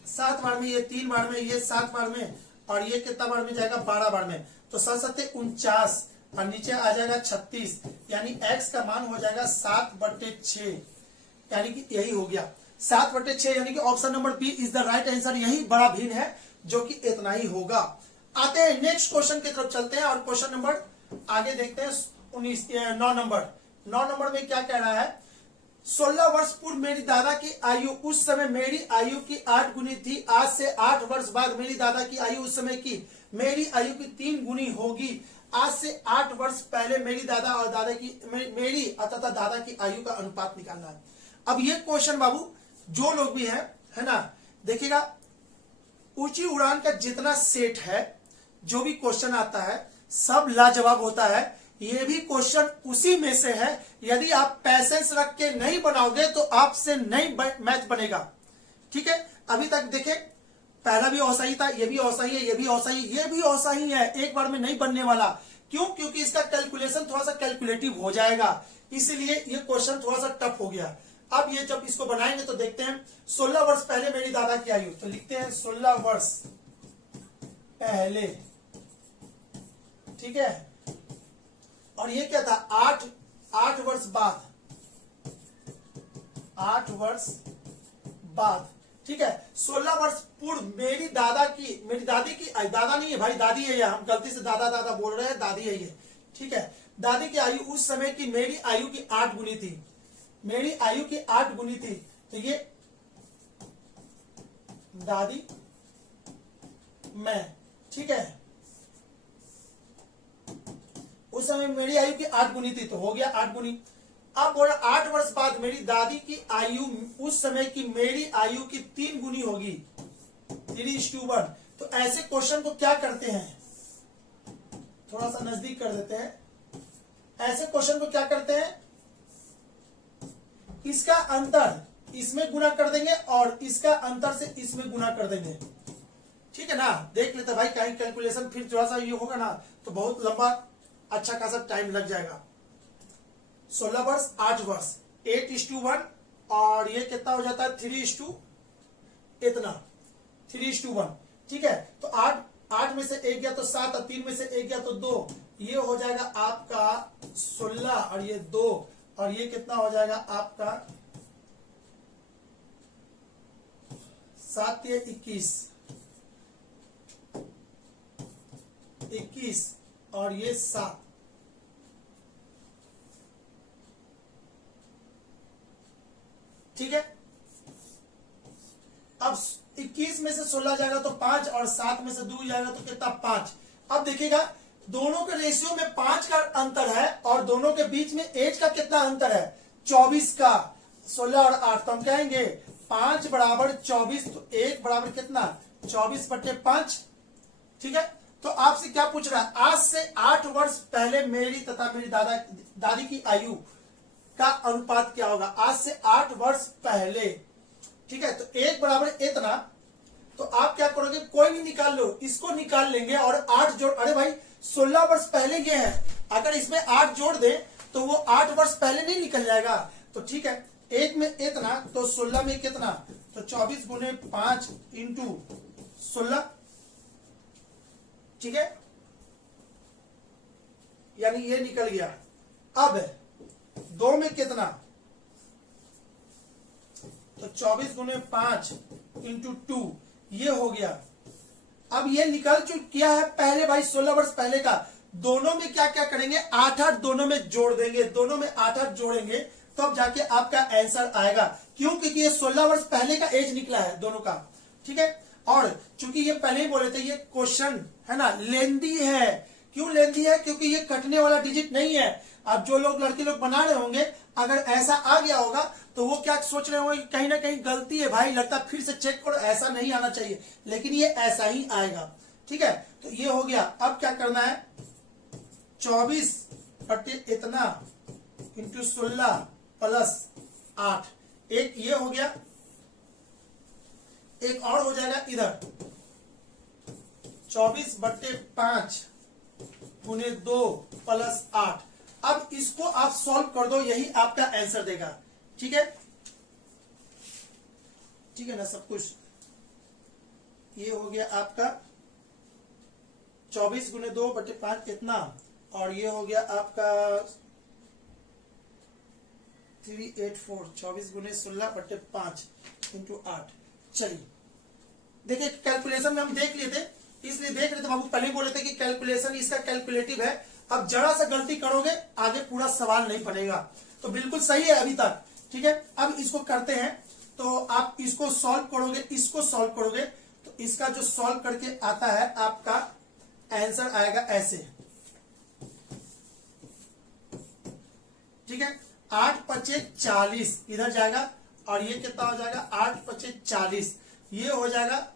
7 बार में, ये 3 बार में, ये 7 बार में, और ये कितना बार में जाएगा 12 बार में। तो 7×7 49 और नीचे आ जाएगा 36, यानी x का मान हो जाएगा 7/6, यानी कि यही हो गया 7/6, यानी कि option number B is the right answer. यही बड़ा भिन्न है, जो कि इतना ही होगा। आते हैं नेक्स्ट क्वेश्चन की तरफ चलते हैं और क्वेश्चन नंबर आगे देखते हैं 9 नंबर। 9 नंबर में क्या कह रहा है, 16 वर्ष पूर्व मेरी दादा की आयु उस समय मेरी आयु की 8 गुनी थी। आज से 8 वर्ष बाद मेरी दादा की आयु उस समय की मेरी आयु की 3 गुनी होगी। आज से 8 वर्ष पहले मेरी दादा और दादा की मेरी तथा दादा की आयु का अनुपात निकालना है। अब ये क्वेश्चन बाबू जो लोग भी है ना, देखिएगा, ऊंची उड़ान का जितना सेट है, जो भी क्वेश्चन आता है सब लाजवाब होता है। ये भी क्वेश्चन उसी में से है। यदि आप पैसेंस रख के नहीं बनाओगे तो आपसे नहीं मैथ बनेगा। ठीक है, अभी तक देखे, पहला भी औसा ही था, ये भी औसा ही है, ये भी औसा ही, ये भी औसा ही है। एक बार में नहीं बनने वाला। क्यों, क्योंकि इसका कैलकुलेशन थोड़ा सा कैलकुलेटिव हो जाएगा, इसलिए ये क्वेश्चन थोड़ा सा टफ हो गया। अब ये जब इसको बनाएंगे तो देखते हैं, 16 वर्ष पहले मेरी दादा की आयु, तो लिखते हैं 16 वर्ष पहले। ठीक है, और ये क्या था, 8 वर्ष बाद, 8 वर्ष बाद। ठीक है, 16 वर्ष पूर्व मेरी दादी की, दादा नहीं है भाई, दादी है, हम गलती से दादा बोल रहे हैं, दादी है ये। ठीक है, दादी की आयु उस समय की मेरी आयु की 8 गुनी थी। मेरी आयु की 8 गुनी थी, तो ये दादी मैं। ठीक है, उस समय मेरी आयु की 8 गुनी थी, तो हो गया 8 गुनी। अब बोला 8 वर्ष बाद मेरी दादी की आयु उस समय की मेरी आयु की 3 गुनी होगी, 3:1। तो ऐसे क्वेश्चन को क्या करते हैं, थोड़ा सा नजदीक कर देते हैं। ऐसे क्वेश्चन को क्या करते हैं, इसका अंतर इसमें गुना कर देंगे और इसका अंतर से इसमें गुना कर देंगे, ठीक है ना। देख लेते भाई, कहीं कैलकुलेशन फिर थोड़ा सा ये होगा ना तो बहुत लंबा अच्छा खासा टाइम लग जाएगा। 16 वर्ष 8 वर्ष 8:1 और ये कितना हो जाता है 3:1, ठीक है। तो 8 में से 1 गया तो 7 और 3 में से 1 गया तो 2, ये हो जाएगा आपका 16 और ये 2 और ये कितना हो जाएगा आपका 7 या 21 और ये 7, ठीक है। अब 21 में से 16 जाएगा तो 5 और 7 में से 2 जाएगा तो कितना 5। अब देखिएगा दोनों के रेशियो में 5 का अंतर है और दोनों के बीच में एज का कितना अंतर है 24 का। 16 और 8 तो हम कहेंगे 5 बराबर 24, तो 1 बराबर कितना 24/5, ठीक है। तो आपसे क्या पूछ रहा है, आज से 8 वर्ष पहले मेरी तथा मेरी दादी की आयु का अनुपात क्या होगा, आज से 8 वर्ष पहले, ठीक है। तो 1 बराबर इतना, तो आप क्या करोगे, कोई भी निकाल लो, इसको निकाल लेंगे और 8 जोड़, अरे भाई 16 वर्ष पहले ये है, अगर इसमें 8 जोड़ दे तो वो 8 वर्ष पहले नहीं निकल जाएगा। तो ठीक है, 1 में इतना तो 16 में कितना, तो 24 गुने 5 इंटू 16, ठीक है, यानी ये निकल गया। अब 2 में कितना, तो 24 गुने 5 इंटू 2, ये हो गया। अब ये निकल चुका है पहले भाई 16 वर्ष पहले का। दोनों में क्या क्या करेंगे, 8-8 दोनों में जोड़ देंगे, दोनों में 8-8 जोड़ेंगे तो अब जाके आपका आंसर आएगा। क्यों, क्योंकि ये 16 वर्ष पहले का एज निकला है दोनों का, ठीक है। और चूंकि ये पहले ही बोले थे ये क्वेश्चन है ना लेंदी है। क्यों लेंदी है, क्योंकि ये कटने वाला डिजिट नहीं है। अब जो लोग लड़के लोग बना रहे होंगे, अगर ऐसा आ गया होगा तो वो क्या सोच रहे होंगे, कहीं ना कहीं गलती है भाई, लगता फिर से चेक करो, ऐसा नहीं आना चाहिए, लेकिन ये ऐसा ही आएगा, ठीक है। तो ये हो गया। अब क्या करना है, 24 बटे इतना इंटू 16 प्लस 8, एक ये हो गया, एक और हो जाएगा इधर 24 बटे 5 गुने 2 प्लस 8। अब इसको आप सॉल्व कर दो, यही आपका आंसर देगा, ठीक है, ठीक है ना सब कुछ। ये हो गया आपका 24 गुने 2 बटे 5 इतना, और ये हो गया आपका 384, 24 गुने 16 बटे 5 इंटू 8। चलिए देखिए, कैलकुलेशन में हम देख लिए थे, इसलिए देख रहे थे बाबू, पहले बोले थे कि कैलकुलेशन इसका कैलकुलेटिव है। अब जरा सा गलती करोगे आगे पूरा सवाल नहीं बनेगा, तो बिल्कुल सही है अभी तक, ठीक है। अब इसको करते हैं, तो आप इसको सॉल्व करोगे, इसको सॉल्व करोगे तो इसका जो सॉल्व करके आता है आपका आंसर आएगा ऐसे, ठीक है। 8×5 40 इधर जाएगा और ये कितना हो जाएगा 8×5 40, ये हो जाएगा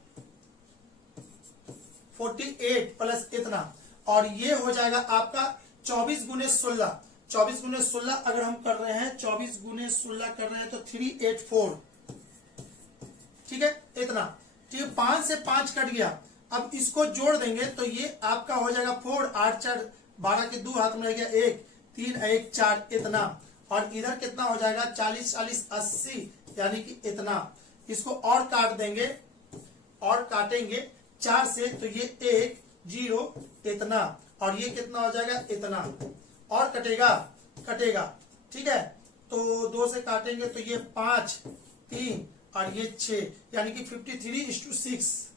48 प्लस इतना, और ये हो जाएगा आपका 24 गुने 16। 24 गुने 16 अगर हम कर रहे हैं, 24 गुने 16 कर रहे हैं तो 384, ठीक है, इतना, ठीक है। 5 से 5 कट गया। अब इसको जोड़ देंगे तो ये आपका हो जाएगा 4, 8 4 12 के 2 हाथ में रह गया 1, 3 1 4 इतना, और इधर कितना हो जाएगा 40 40 80, यानी कि इतना। इसको और काट देंगे, और काटेंगे 4 से तो ये 1 0 इतना, और ये कितना हो जाएगा इतना, और कटेगा, ठीक है। तो 2 से काटेंगे तो ये 5 3 और ये 6, यानी कि 53:6।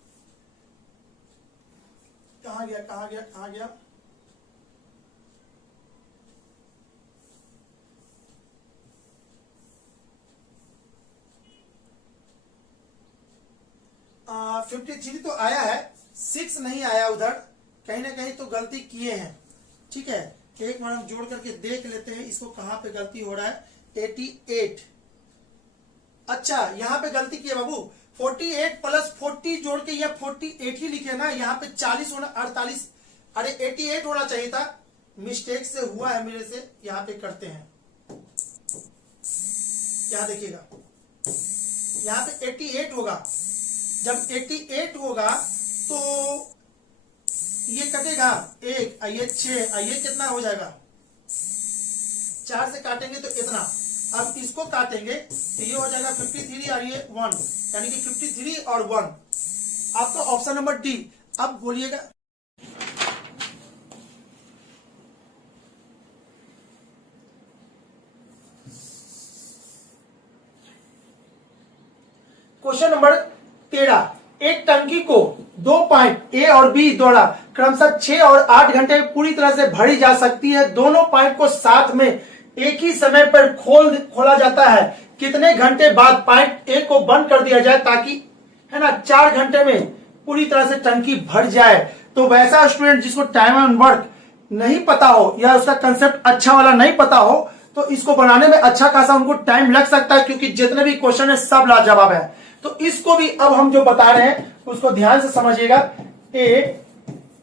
कहाँ गया 53 तो आया है, 6 नहीं आया, उधर कहीं ना कहीं तो गलती किए हैं, ठीक है। एक बार हम जोड़ करके देख लेते हैं इसको कहां पे गलती हो रहा है। 88, अच्छा यहाँ पे गलती की है बाबू, 48 प्लस 40 जोड़ के यह 48 ही लिखे ना, यहाँ पे 40 होना 48 अरे 88 होना चाहिए था, मिस्टेक से हुआ है मेरे से, यहां पे करते हैं। क्या देखिएगा, यहां पे 88 होगा। जब 88 होगा तो ये कटेगा एक, ये 6, ये कितना हो जाएगा, 4 से काटेंगे तो इतना। अब इसको काटेंगे तो ये हो जाएगा 53 और ये 1, यानी कि 53 और 1। आपका ऑप्शन नंबर डी। अब बोलिएगा, क्वेश्चन नंबर 13, एक टंकी को 2 पाइप ए और बी द्वारा क्रमशः 6 और 8 घंटे में पूरी तरह से भरी जा सकती है। दोनों पाइप को साथ में एक ही समय पर खोला जाता है। कितने घंटे बाद पाइप ए को बंद कर दिया जाए ताकि, है ना, 4 घंटे में पूरी तरह से टंकी भर जाए। तो वैसा स्टूडेंट जिसको टाइम एंड वर्क नहीं पता हो या उसका कंसेप्ट अच्छा वाला नहीं पता हो तो इसको बनाने में अच्छा खासा उनको टाइम लग सकता है, क्योंकि जितने भी क्वेश्चन है सब लाजवाब है। तो इसको भी अब हम जो बता रहे हैं उसको ध्यान से समझिएगा। ए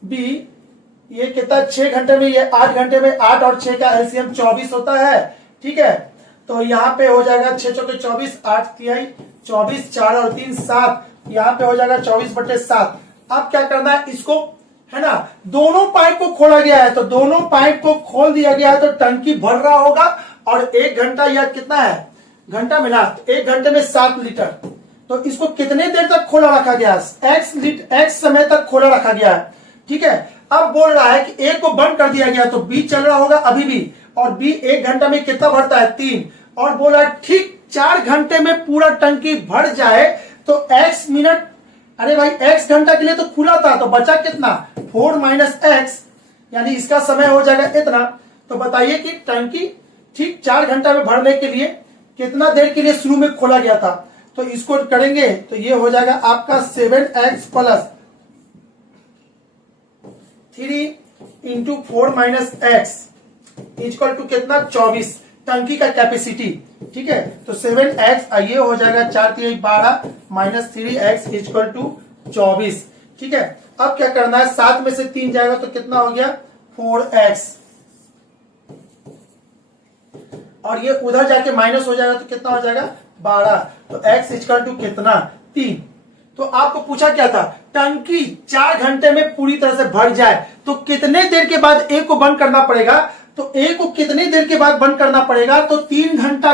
बी, ये कितना 6 घंटे में, ये 8 घंटे में, 8 और 6 का एलसीएम 24 होता है। ठीक है, तो यहाँ पे हो जाएगा 6 चौके 24, 8 तिहाई 24, 4 और 3 7, यहाँ पे हो जाएगा 24/7। अब क्या करना है, इसको, है ना, दोनों पाइप को खोला गया है तो दोनों पाइप को खोल दिया गया है तो टंकी भर रहा होगा। और 1 घंटा या कितना है घंटा में ना, 1 घंटे में 7 लीटर। तो इसको कितने देर तक खोला रखा गया है, एक्स समय तक खोला रखा गया है। ठीक है, अब बोल रहा है कि ए को बंद कर दिया गया तो बी चल रहा होगा अभी भी, और बी 1 घंटा में कितना भरता है 3, और बोला है ठीक 4 घंटे में पूरा टंकी भर जाए तो एक्स मिनट, अरे भाई एक्स घंटा के लिए तो खुला था तो बचा कितना 4 - x, यानी इसका समय हो जाएगा इतना। तो बताइए कि टंकी ठीक 4 घंटा में भरने के लिए कितना देर के लिए शुरू में खोला गया था। तो इसको करेंगे तो ये हो जाएगा आपका 7x + 3 × 4 - x इक्वल टू कितना 24 टंकी का कैपेसिटी। ठीक है, तो 7x ये हो जाएगा 4 × 12 - 3x इक्वल टू 24। ठीक है, अब क्या करना है, 7 में से 3 जाएगा तो कितना हो गया 4x, और ये उधर जाके माइनस हो जाएगा तो कितना हो जाएगा 12। तो x इक्वल टू कितना 3। तो आपको पूछा क्या था, टंकी 4 घंटे में पूरी तरह से भर जाए तो कितने देर के बाद ए को बंद करना पड़ेगा। तो ए को कितने देर के बाद बंद करना पड़ेगा, तो 3 घंटा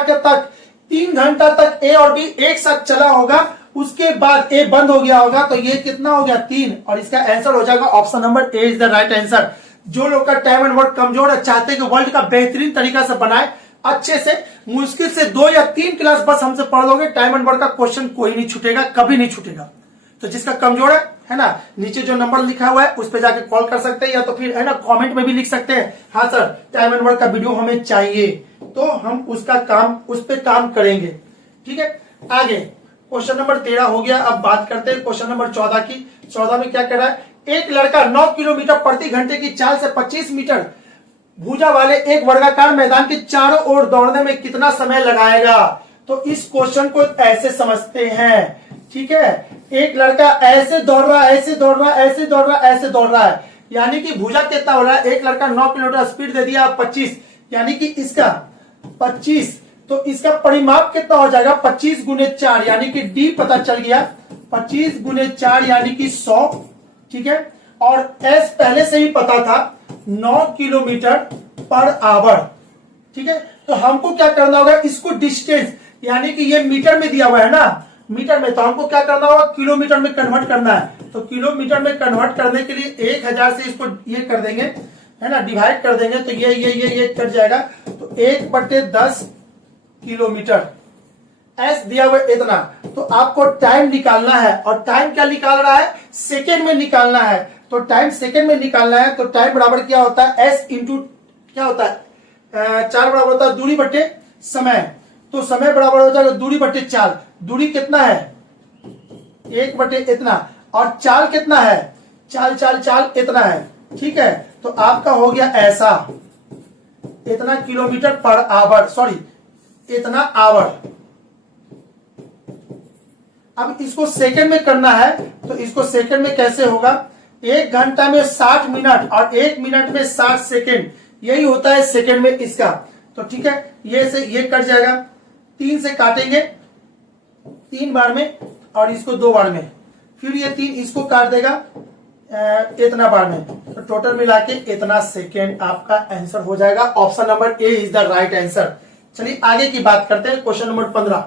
तक ए और बी एक साथ चला होगा, उसके बाद ए बंद हो गया होगा। तो ये कितना हो गया 3, और इसका आंसर हो जाएगा option number A is the right answer. जो लोग का टाइम एंड वर्क कमजोर है, चाहते हैं कि वर्ल्ड का बेहतरीन तरीका से बनाए, अच्छे से, मुश्किल से 2 या 3 क्लास बस हमसे पढ़ लोगे, टाइम एंड वर्क का क्वेश्चन कोई नहीं छूटेगा, कभी नहीं छूटेगा। तो जिसका कमजोर है ना, नीचे जो नंबर लिखा हुआ है उस पर जाके कॉल कर सकते हैं, या तो फिर, है ना, कमेंट में भी लिख सकते हैं, हाँ सर टाइम एंड वर्क का वीडियो हमें चाहिए, तो हम उस पर काम करेंगे। ठीक है, आगे क्वेश्चन नंबर 13 हो गया। अब बात करते हैं क्वेश्चन नंबर 14 की। 14 में क्या कर रहा है, एक लड़का 9 किलोमीटर प्रति घंटे की चाल से 25 मीटर भुजा वाले एक वर्गाकार मैदान के चारों ओर दौड़ने में कितना समय लगाएगा। तो इस क्वेश्चन को ऐसे समझते हैं। ठीक है, एक लड़का ऐसे दौड़ रहा है, ऐसे दौड़ रहा है, ऐसे दौड़ रहा है, ऐसे दौड़ रहा है, यानी कि भुजा कितना हो रहा है, एक लड़का 9 किलोमीटर स्पीड दे दिया 25, यानी कि इसका 25, तो इसका परिमाप कितना हो जाएगा 25 × 4, यानी कि डी पता चल गया, 25 × 4 यानी कि 100। ठीक है, और एस पहले से ही पता था 9 किलोमीटर/आवर। ठीक है, तो हमको क्या करना होगा, इसको डिस्टेंस, यानी कि ये मीटर में दिया हुआ है ना, मीटर में, तो हमको क्या करना होगा किलोमीटर में कन्वर्ट करना है। तो किलोमीटर में कन्वर्ट करने के लिए 1000 से इसको ये कर देंगे, है ना, डिवाइड कर देंगे, तो ये कट जाएगा, तो 1/10 किलोमीटर। एस दिया हुआ इतना, तो आपको टाइम निकालना है, और टाइम क्या निकाल रहा है, सेकेंड में निकालना है। तो टाइम सेकेंड में निकालना है, तो टाइम बराबर क्या होता है, एस इंटू क्या होता है 4 बराबर होता है दूरी बटे समय, तो समय बराबर हो जाएगा दूरी बटे चाल। दूरी कितना है 1 इतना, और चाल कितना है, चाल इतना है। ठीक है, तो आपका हो गया ऐसा, इतना किलोमीटर/आवर, सॉरी इतना आवर। अब इसको सेकंड में करना है, तो इसको सेकंड में कैसे होगा, 1 घंटा में 60 मिनट और 1 मिनट में 60 सेकेंड, यही होता है सेकेंड में इसका। तो ठीक है, ये से ये कट जाएगा, 3 से काटेंगे 3 बार में और इसको 2 बार में, फिर ये 3 इसको काट देगा इतना बार में, तो टोटल मिला के इतना सेकेंड आपका आंसर हो जाएगा। Option number A is the right answer. चलिए आगे की बात करते हैं। क्वेश्चन नंबर 15,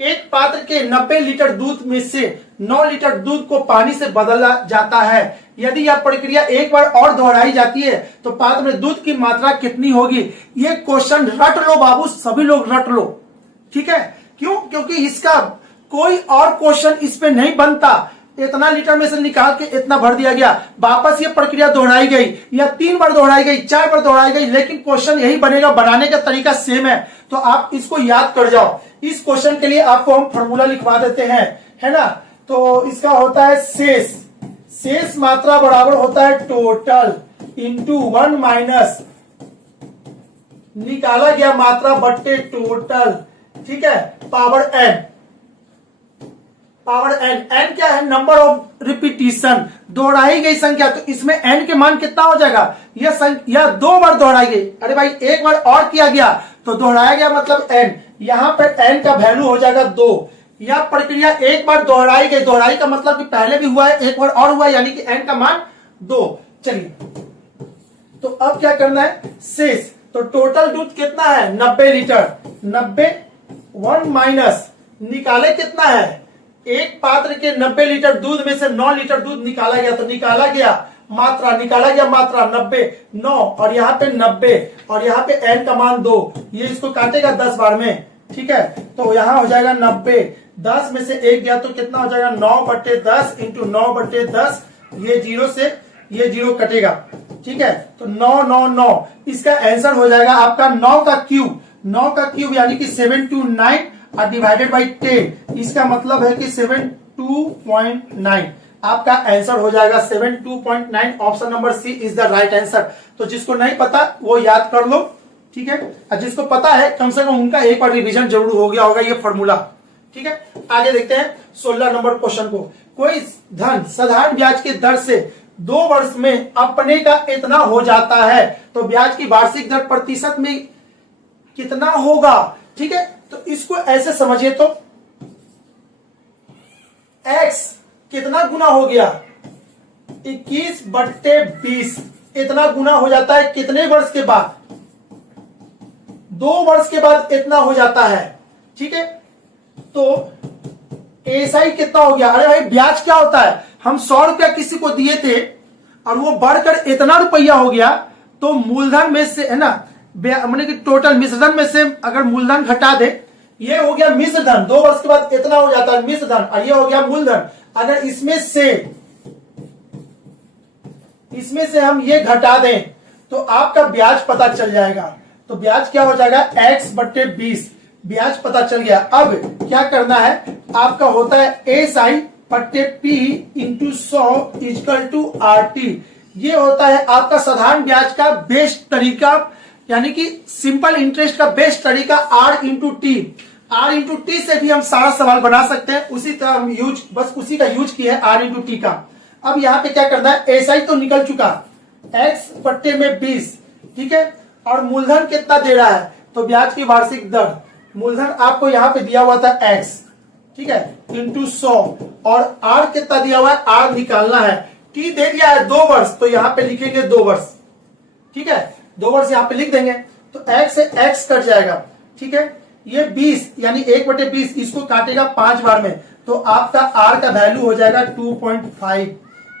एक पात्र के 90 लीटर दूध में से 9 लीटर दूध को पानी से बदला जाता है। यदि यह प्रक्रिया एक बार और दोहराई जाती है तो पात्र में दूध की मात्रा कितनी होगी? ये क्वेश्चन रट लो बाबू, सभी लोग रट लो, ठीक है। क्यों? क्योंकि इसका कोई और क्वेश्चन इस पे नहीं बनता। इतना लीटर में से निकाल के इतना भर दिया गया, वापस ये प्रक्रिया दोहराई गई या 3 बार दोहराई गई, 4 बार दोहराई गई, लेकिन क्वेश्चन यही बनेगा, बनाने का तरीका सेम है। तो आप इसको याद कर जाओ। इस क्वेश्चन के लिए आपको हम फॉर्मूला लिखवा देते हैं, है ना। तो इसका होता है शेष, शेष मात्रा बराबर होता है टोटल इंटू 1 माइनस निकाला गया मात्रा बट्टे टोटल, ठीक है, power n. Power n, n क्या है? नंबर ऑफ रिपीटिशन, दोहराई गई संख्या। तो इसमें एन के मान कितना हो जाएगा? यह संख्या 2 बार दोहराई गई। अरे भाई 1 बार और किया गया तो दोहराया गया मतलब एन, यहां पर एन का वैल्यू हो जाएगा 2। यह प्रक्रिया 1 बार दोहराई गई, दोहराई का मतलब कि पहले भी हुआ है, 1 बार और हुआ है, यानी कि एन का मान 2। चलिए तो अब क्या करना है? शेष। तो टोटल दूध कितना है? 90 लीटर। 90 1 माइनस निकाले कितना है? एक पात्र के 90 लीटर दूध में से 9 लीटर दूध निकाला गया, तो निकाला गया मात्रा 90 9 और यहाँ पे 90 और यहाँ पे n का मान 2, ये इसको काटेगा 10 बार में, ठीक है। तो यहाँ हो जाएगा 90, 10 में से 1 गया तो कितना हो जाएगा? 9/10 इंटू 9/10, ये 0 से ये 0 कटेगा, ठीक है। तो 9 9 9, इसका आंसर हो जाएगा आपका 9 का क्यूब। 9 का क्यूब यानी कि 729 और डिवाइडेड बाई 10, इसका मतलब है कि 72.9 आपका आंसर हो जाएगा। 72.9, option number C is the right answer. तो जिसको नहीं पता वो याद कर लो, ठीक है, और जिसको पता है कम से कम उनका एक बार रिवीजन जरूर हो गया होगा ये फॉर्मूला, ठीक है। आगे देखते हैं 16 नंबर क्वेश्चन को। कोई धन साधारण ब्याज के दर से 2 वर्ष में अपने का इतना हो जाता है तो ब्याज की वार्षिक दर प्रतिशत में कितना होगा? ठीक है, तो इसको ऐसे समझिए तो x कितना गुना हो गया? 21/20 इतना गुना हो जाता है कितने वर्ष के बाद? 2 वर्ष के बाद इतना हो जाता है, ठीक है। तो एसआई कितना हो गया? अरे भाई ब्याज क्या होता है? हम 100 रुपया किसी को दिए थे और वो बढ़कर इतना रुपया हो गया, तो मूलधन में से, है ना, मैंने कि टोटल मिश्रधन में से अगर मूलधन घटा दे, ये हो गया मिश्रधन, 2 वर्ष के बाद इतना हो जाता है मिश्रधन, और ये हो गया मूलधन। अगर इसमें से हम ये घटा दें तो आपका ब्याज पता चल जाएगा। तो ब्याज क्या हो जाएगा? x/20, ब्याज पता चल गया। अब क्या करना है? आपका होता है SI/P into 100 equal to RT। ये होता है आपका साधारण ब्याज का बेस्ट तरीका, यानी कि सिंपल इंटरेस्ट का बेस्ट तरीका R into T. R into T से भी हम सारा सवाल बना सकते हैं, उसी तरह हम बस उसी का यूज किया है R इंटू टी का। अब यहाँ पे क्या करना है? SI तो निकल चुका, x/20, ठीक है, और मूलधन कितना दे रहा है? तो ब्याज की वार्षिक दर, मूलधन आपको यहाँ पे दिया हुआ था x, ठीक है, इंटू 100, और R कितना दिया हुआ है? R निकालना है। T दे दिया है 2 वर्ष, तो यहाँ पे लिखेंगे 2 वर्ष, ठीक है, 2 वर्ष यहाँ पे लिख देंगे। तो x से x कट जाएगा, ठीक है। ये 20 यानी 1/20, इसको काटेगा 5 बार में, तो आपका R का वैल्यू हो जाएगा 2.5।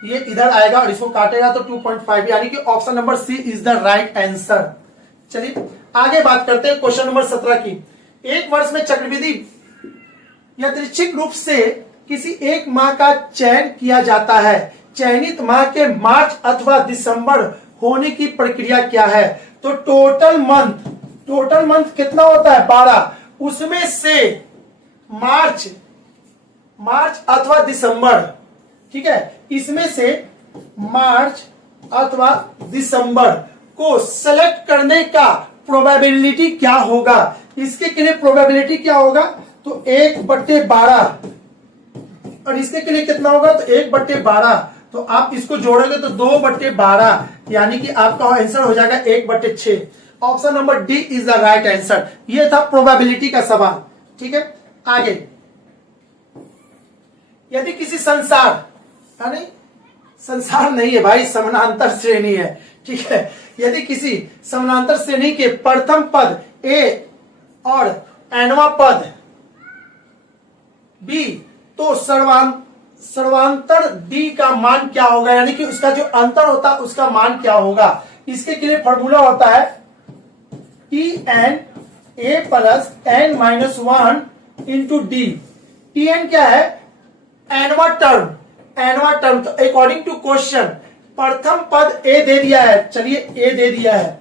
ये इधर आएगा और इसको काटेगा तो 2.5, यानी कि option number C is the right answer. चलिए आगे बात करते हैं क्वेश्चन नंबर 17 की। एक वर्ष में चक्रवृद्धि यादृच्छिक रूप से किसी एक माह का चयन किया जाता है। चयनित माह के मार्च अथवा दिसंबर होने की प्रक्रिया क्या है? तो टोटल मंथ कितना होता है? 12, उसमें से मार्च अथवा दिसंबर, ठीक है, इसमें से मार्च अथवा दिसंबर को सेलेक्ट करने का प्रोबेबिलिटी क्या होगा? इसके के लिए प्रोबेबिलिटी क्या होगा? तो 1/12, और इसके के लिए कितना होगा? तो 1/12। तो आप इसको जोड़ोगे तो 2/12 यानी कि आपका आंसर हो जाएगा 1/6। Option number D is the right answer. ये था प्रोबेबिलिटी का सवाल। ठीक है, आगे, यदि किसी संसार नहीं है भाई, समानांतर श्रेणी है। ठीक है, यदि किसी समानांतर श्रेणी के प्रथम पद ए और nवां पद बी, तो सर्वांतर डी का मान क्या होगा, यानी कि उसका जो अंतर होता है उसका मान क्या होगा। इसके लिए फॉर्मूला होता है TN plus n-1 into D. TN क्या है, nवां टर्म। तो अकॉर्डिंग टू क्वेश्चन प्रथम पद ए दे दिया है, चलिए ए दे दिया है,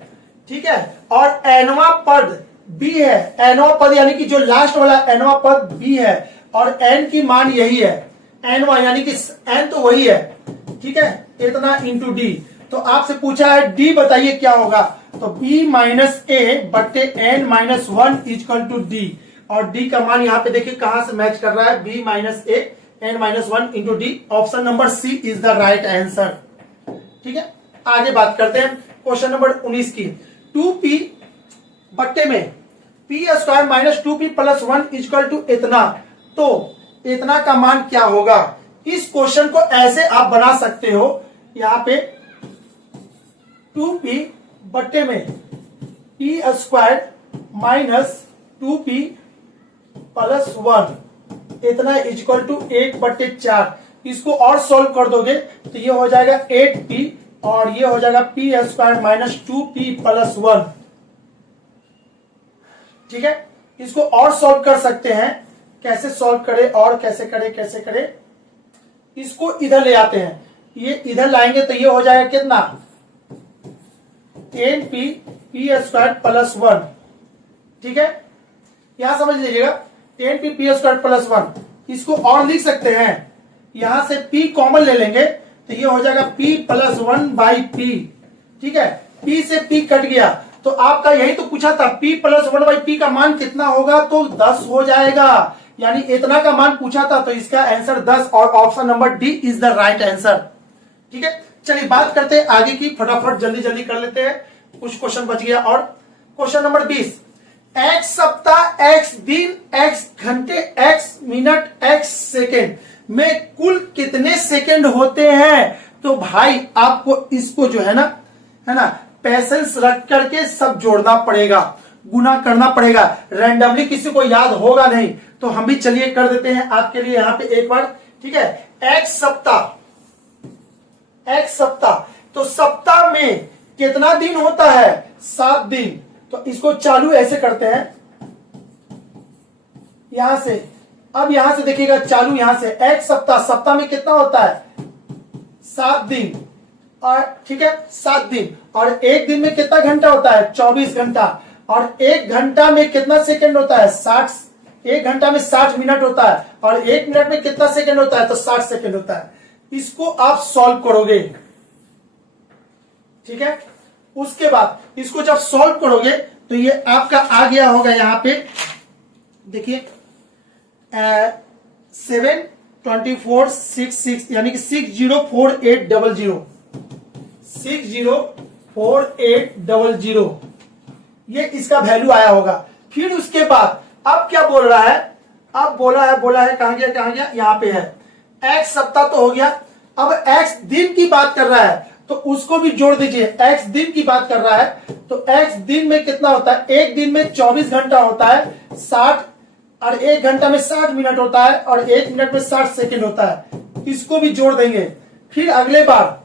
ठीक है, और nवां पद बी है। nवां पद यानी कि जो लास्ट वाला nवां पद बी है, और n की मान यही है nवां, यानी कि n तो वही है। ठीक है, इतना इंटू डी। तो आपसे पूछा है डी बताइए क्या होगा, तो b माइनस ए बट्टे n minus 1 is equal to d. और डी का मान यहाँ पे देखिए कहां से मैच कर रहा है, b minus a n minus 1 into d. Option number C is the right answer. ठीक है, आगे बात करते हैं क्वेश्चन नंबर 19 की। 2p बट्टे में p square minus 2p plus 1 is equal to इतना, तो इतना का मान क्या होगा। इस क्वेश्चन को ऐसे आप बना सकते हो, यहाँ पे 2p बट्टे में p square minus 2p plus 1 इतना इक्वल टू 1/4। इसको और सॉल्व कर दोगे तो ये हो जाएगा 8p और ये हो जाएगा p square minus 2p plus 1। ठीक है, इसको और सॉल्व कर सकते हैं। कैसे सॉल्व करें और कैसे करें, इसको इधर ले आते हैं, ये इधर लाएंगे तो ये हो जाएगा कितना 10p p स्क्वायर प्लस 1। ठीक है, यहां समझ लीजिएगा 10p p स्क्वायर प्लस 1। इसको और लिख सकते हैं, यहां से p कॉमन ले लेंगे तो ये हो जाएगा p प्लस 1/p। ठीक है, p से p कट गया, तो आपका यही तो पूछा था p प्लस 1/p का मान कितना होगा, तो 10 हो जाएगा, यानी इतना का मान पूछा था, तो इसका आंसर 10 और option number D is the right answer. ठीक है, चलिए बात करते हैं आगे की, फटाफट जल्दी कर लेते हैं, कुछ क्वेश्चन बच गया। और क्वेश्चन नंबर 20, x सप्ताह, x दिन, x घंटे, x मिनट, x सेकेंड में कुल कितने सेकेंड होते हैं। तो भाई आपको इसको जो है ना पैसेंस रख करके सब जोड़ना पड़ेगा, गुना करना पड़ेगा, रैंडमली किसी को याद होगा नहीं। तो हम भी चलिए कर देते हैं आपके लिए यहाँ पे एक बार। ठीक है, x सप्ताह, तो सप्ताह में कितना दिन होता है, 7 दिन। तो इसको चालू ऐसे करते हैं यहां से, अब यहां से देखिएगा चालू यहां से, x सप्ताह में कितना होता है 7 दिन। और ठीक है 7 दिन, और एक दिन में कितना घंटा होता है 24 घंटा, और एक घंटा में कितना सेकंड होता है 60, एक घंटा में 60 मिनट होता है, और एक मिनट में कितना सेकंड होता है, तो 60 सेकंड होता है। इसको आप सॉल्व करोगे। ठीक है, उसके बाद इसको जब सॉल्व करोगे तो ये आपका आ गया होगा यहाँ पे, देखिए 72466 यानी कि 604800 ये इसका वैल्यू आया होगा। फिर उसके बाद अब क्या बोल रहा है, अब बोला है कहां गया, यहाँ पे है। x सप्ताह तो हो गया, अब x दिन की बात कर रहा है तो उसको भी जोड़ दीजिए। x दिन की बात कर रहा है तो x दिन में कितना होता है, एक दिन में 24 घंटा होता है 60, और एक घंटा में 60 मिनट होता है, और एक मिनट में 60 सेकंड होता है। इसको भी जोड़ देंगे। फिर अगले बार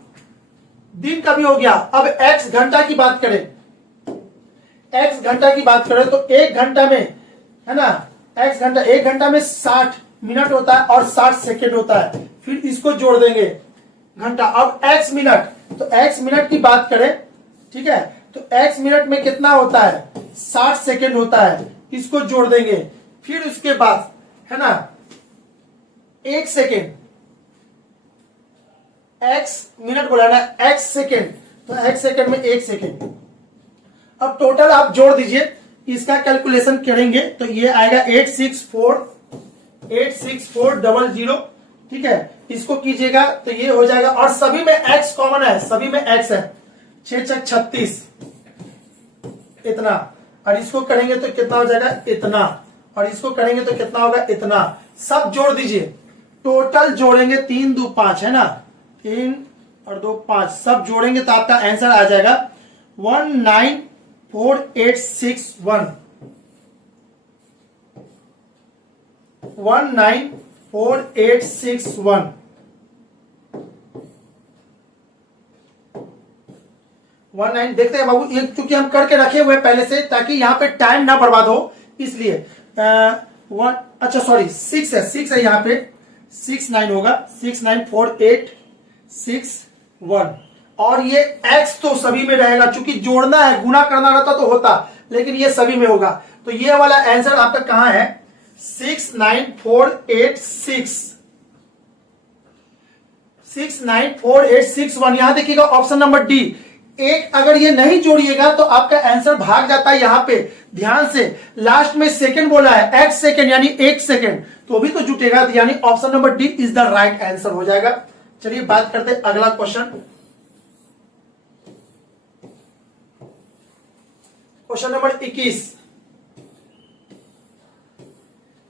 दिन का भी हो गया। अब x घंटा की बात करें, तो एक घंटा में है ना, एक घंटा में 60 मिनट होता है और 60 सेकंड होता है। फिर इसको जोड़ देंगे घंटा। अब x मिनट, तो x मिनट की बात करें, ठीक है, तो x मिनट में कितना होता है 60 सेकंड होता है, इसको जोड़ देंगे। फिर उसके बाद है ना 1 सेकेंड, x मिनट बोला ना, x सेकेंड, तो x सेकेंड में 1 सेकेंड। अब टोटल आप जोड़ दीजिए, इसका कैलकुलेशन करेंगे तो ये आएगा 86400। ठीक है, इसको कीजिएगा तो ये हो जाएगा, और सभी में x कॉमन है, सभी में x है, 6 छक 36 इतना, और इसको करेंगे तो कितना हो जाएगा इतना, और इसको करेंगे तो कितना होगा इतना। सब जोड़ दीजिए, टोटल जोड़ेंगे 3 2 5 है ना, 3 और 2 5, सब जोड़ेंगे तो आपका आंसर आ जाएगा 194861, 194861। देखते हैं बाबू, ये क्योंकि हम करके रखे हुए पहले से ताकि यहाँ पे टाइम ना बर्बाद हो, इसलिए अच्छा सॉरी 6 है, 6 है यहाँ पे, 69 होगा, 694861। और ये x तो सभी में रहेगा, चूंकि जोड़ना है, गुना करना रहता तो होता, लेकिन ये सभी में होगा, तो ये वाला आंसर आपका कहां है 69486 यहां देखिएगा ऑप्शन नंबर डी। एक अगर ये नहीं जोड़िएगा तो आपका आंसर भाग जाता है, यहां पे ध्यान से लास्ट में सेकंड बोला है, x सेकंड यानी 1 सेकंड, तो भी तो जुटेगा, यानी option number D is the right answer हो जाएगा। चलिए बात करते हैं अगला क्वेश्चन, क्वेश्चन नंबर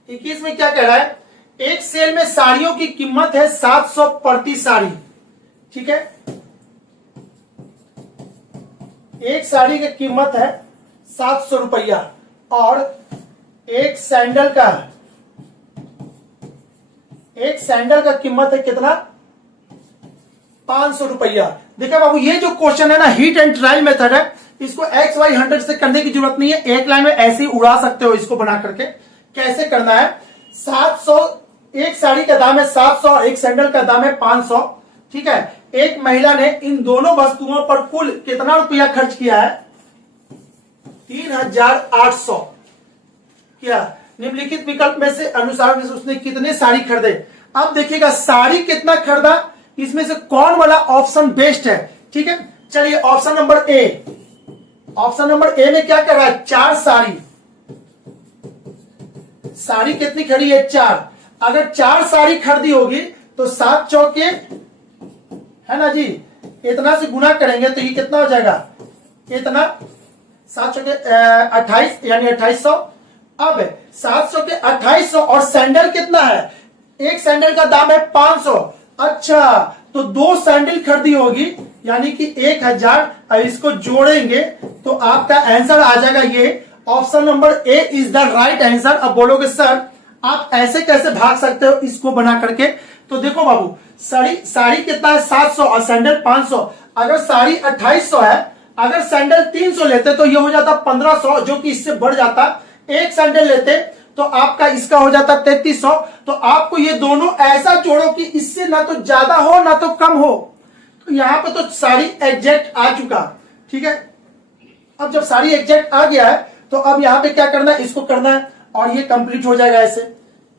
21 में क्या कह रहा है, एक सेल में साड़ियों की कीमत है 700 प्रति साड़ी, ठीक है, एक साड़ी की कीमत है 700 रुपया, और एक सैंडल का कीमत है कितना 500 रुपया। देखिए बाबू, ये जो क्वेश्चन है ना, हिट एंड ट्रायल मेथड है, इसको एक्स वाई 100 से करने की जरूरत नहीं है, एक लाइन में ऐसे ही उड़ा सकते हो इसको बना करके। कैसे करना है, 700, एक साड़ी का दाम है 700, एक सैंडल का दाम है 500, ठीक है। एक महिला ने इन दोनों वस्तुओं पर कुल कितना रुपया खर्च किया है 3800। क्या निम्नलिखित विकल्प में से अनुसार में से उसने कितने साड़ी खरीदे। अब देखिएगा साड़ी कितना खरीदा, इसमें से कौन वाला ऑप्शन बेस्ट है, ठीक है। चलिए option number A, option number A में क्या कर रहा है, 4 साड़ी, साड़ी कितनी खरीदी है 4, अगर 4 साड़ी खरीदी होगी तो 7 चौके है ना जी, इतना से गुना करेंगे तो ये कितना हो जाएगा इतना, 7 चौके 28 यानी 2800। अब 700 के 2800, और सैंडल कितना है, एक सैंडल का दाम है 500, अच्छा तो 2 सैंडल खरीदी होगी यानी कि 1000, और इसको जोड़ेंगे तो आपका आंसर आ जाएगा ये option number A is the right answer. अब बोलोगे सर आप ऐसे कैसे भाग सकते हो इसको बना करके, तो देखो बाबू, साड़ी कितना है 700 और सैंडल 500, अगर साड़ी 2800 है, अगर सैंडल 300 लेते तो ये हो जाता 1500, जो कि इससे बढ़ जाता, एक सैंडल लेते तो आपका इसका हो जाता 3300। तो आपको ये दोनों ऐसा जोड़ो कि इससे ना तो ज्यादा हो ना तो कम हो, तो यहां पे तो साड़ी एग्जैक्ट आ चुका, ठीक है। अब जब साड़ी एग्जैक्ट आ गया है तो अब यहां पे क्या करना है, इसको करना है और ये कंप्लीट हो जाएगा ऐसे,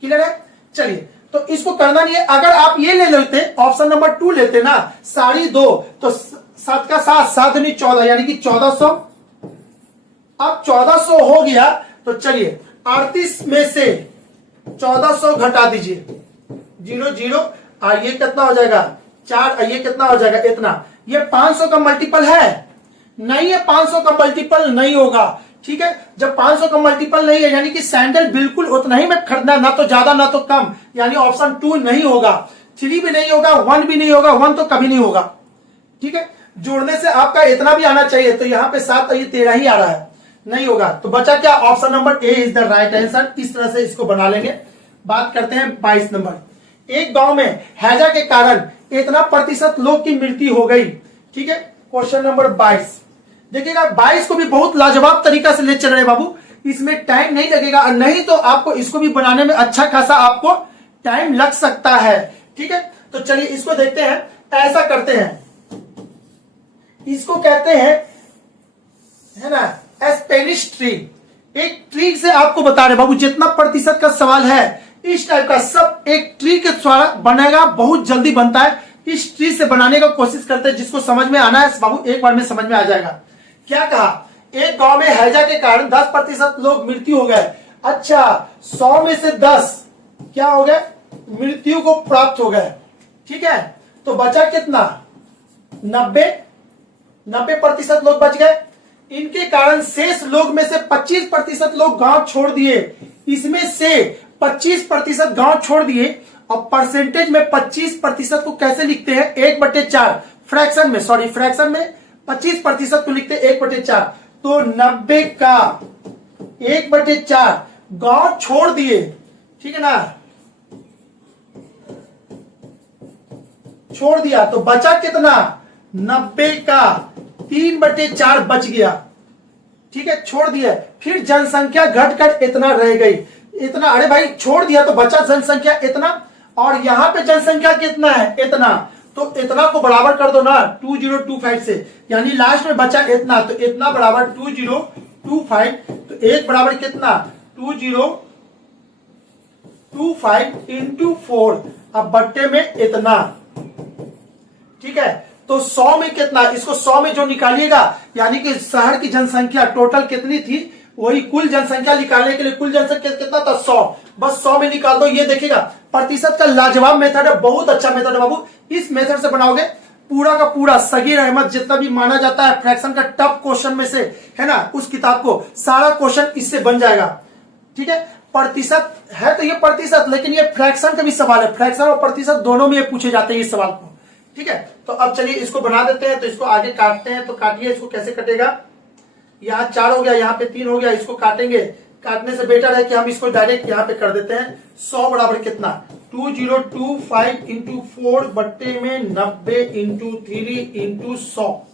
क्लियर है। चलिए तो इसको करना नहीं है, अगर आप ये ले लेते ऑप्शन नंबर 2 लेते ना, साड़ी 2 तो 7 का 7, 7 नहीं 14 यानी कि 1400। अब 1400 हो गया तो चलिए 38 में से 1400 घटा दीजिए, 0 और ये कितना हो जाएगा 4, ये कितना हो जाएगा इतना। ये 500 का मल्टीपल है नहीं है, 500 का मल्टीपल नहीं होगा, ठीक है। जब 500 का मल्टीपल नहीं है यानी कि सैंडल बिल्कुल उतना ही में खरीदना, ना तो ज्यादा ना तो कम, यानी ऑप्शन 2 नहीं होगा, 3 भी नहीं होगा, 1 भी नहीं होगा, 1 तो कभी नहीं होगा, ठीक है। जोड़ने से आपका इतना भी आना चाहिए, तो यहां पे 7 और ये 13 ही आ रहा है, नहीं होगा, तो बचा क्या option number A is the right answer. इस तरह से इसको बना लेंगे। बात करते हैं 22 नंबर, एक गांव में हैजा के कारण इतना प्रतिशत लोग की मृत्यु हो गई, ठीक है। क्वेश्चन नंबर 22 देखिएगा, 22 को भी बहुत लाजवाब तरीका से ले चल रहे बाबू, इसमें टाइम नहीं लगेगा, और नहीं तो आपको इसको भी बनाने में अच्छा खासा आपको टाइम लग सकता है, ठीक है। तो चलिए इसको देखते हैं, ऐसा करते हैं, इसको कहते हैं है ना स्पेनिश ट्री। एक ट्री से आपको बता रहे बाबू, जितना प्रतिशत का सवाल है इस टाइप का सब एक ट्री के द्वारा बनेगा, बहुत जल्दी बनता है। इस ट्री से बनाने का कोशिश करते हैं, जिसको समझ में आना है बाबू एक बार में समझ में आ जाएगा। क्या कहा, एक गांव में हैजा के कारण 10% लोग मृत्यु हो गए। अच्छा 100 में से 10 क्या हो गए, मृत्यु को प्राप्त हो गए, ठीक है, तो बचा कितना 90% लोग बच गए। इनके कारण शेष लोग में से 25% लोग गांव छोड़ दिए। इसमें से 25% गांव छोड़ दिए और परसेंटेज में 25% को कैसे लिखते हैं 1/4 फ्रैक्शन में, सॉरी फ्रैक्शन में 25% को लिखते हैं 1/4। तो 90 का 1/4 गांव छोड़ दिए, ठीक है ना, छोड़ दिया तो बचा कितना 90 का 3/4 बच गया, ठीक है, छोड़ दिया। फिर जनसंख्या घटकर इतना रह गई, इतना, अरे भाई छोड़ दिया तो बचा जनसंख्या इतना, और यहां पे जनसंख्या कितना है इतना, तो इतना को बराबर कर दो ना 2025 से, यानी लास्ट में बचा इतना, तो इतना बराबर 2025, तो एक बराबर कितना 2025 इंटू 4, अब बट्टे में इतना, ठीक है। तो 100 में कितना, इसको 100 में जो निकालिएगा, यानी कि शहर की जनसंख्या टोटल कितनी थी, वही कुल जनसंख्या निकालने के लिए कुल जनसंख्या कितना था 100, बस 100 में निकाल दो। ये देखिएगा प्रतिशत का लाजवाब मेथड है, बहुत अच्छा मेथड है बाबू। इस मेथड से बनाओगे पूरा का पूरा सगीर अहमद जितना भी माना जाता है फ्रैक्शन का टफ क्वेश्चन में से, है ना, उस किताब को सारा क्वेश्चन इससे बन जाएगा, ठीक है। प्रतिशत है तो ये प्रतिशत, लेकिन ये फ्रैक्शन का भी सवाल है, फ्रैक्शन और प्रतिशत दोनों में ये पूछे जाते हैं इस सवाल को, ठीक है। तो अब चलिए इसको बना देते हैं, तो इसको आगे काटते हैं, तो काटिए, इसको कैसे कटेगा, यहाँ 4 हो गया, यहाँ पे 3 हो गया, इसको काटेंगे, काटने से बेटर है कि हम इसको डायरेक्ट यहाँ पे कर देते हैं। 100 बराबर कितना 2025 इंटू 4 बट्टे में 90 इंटू 3 इंटू 100,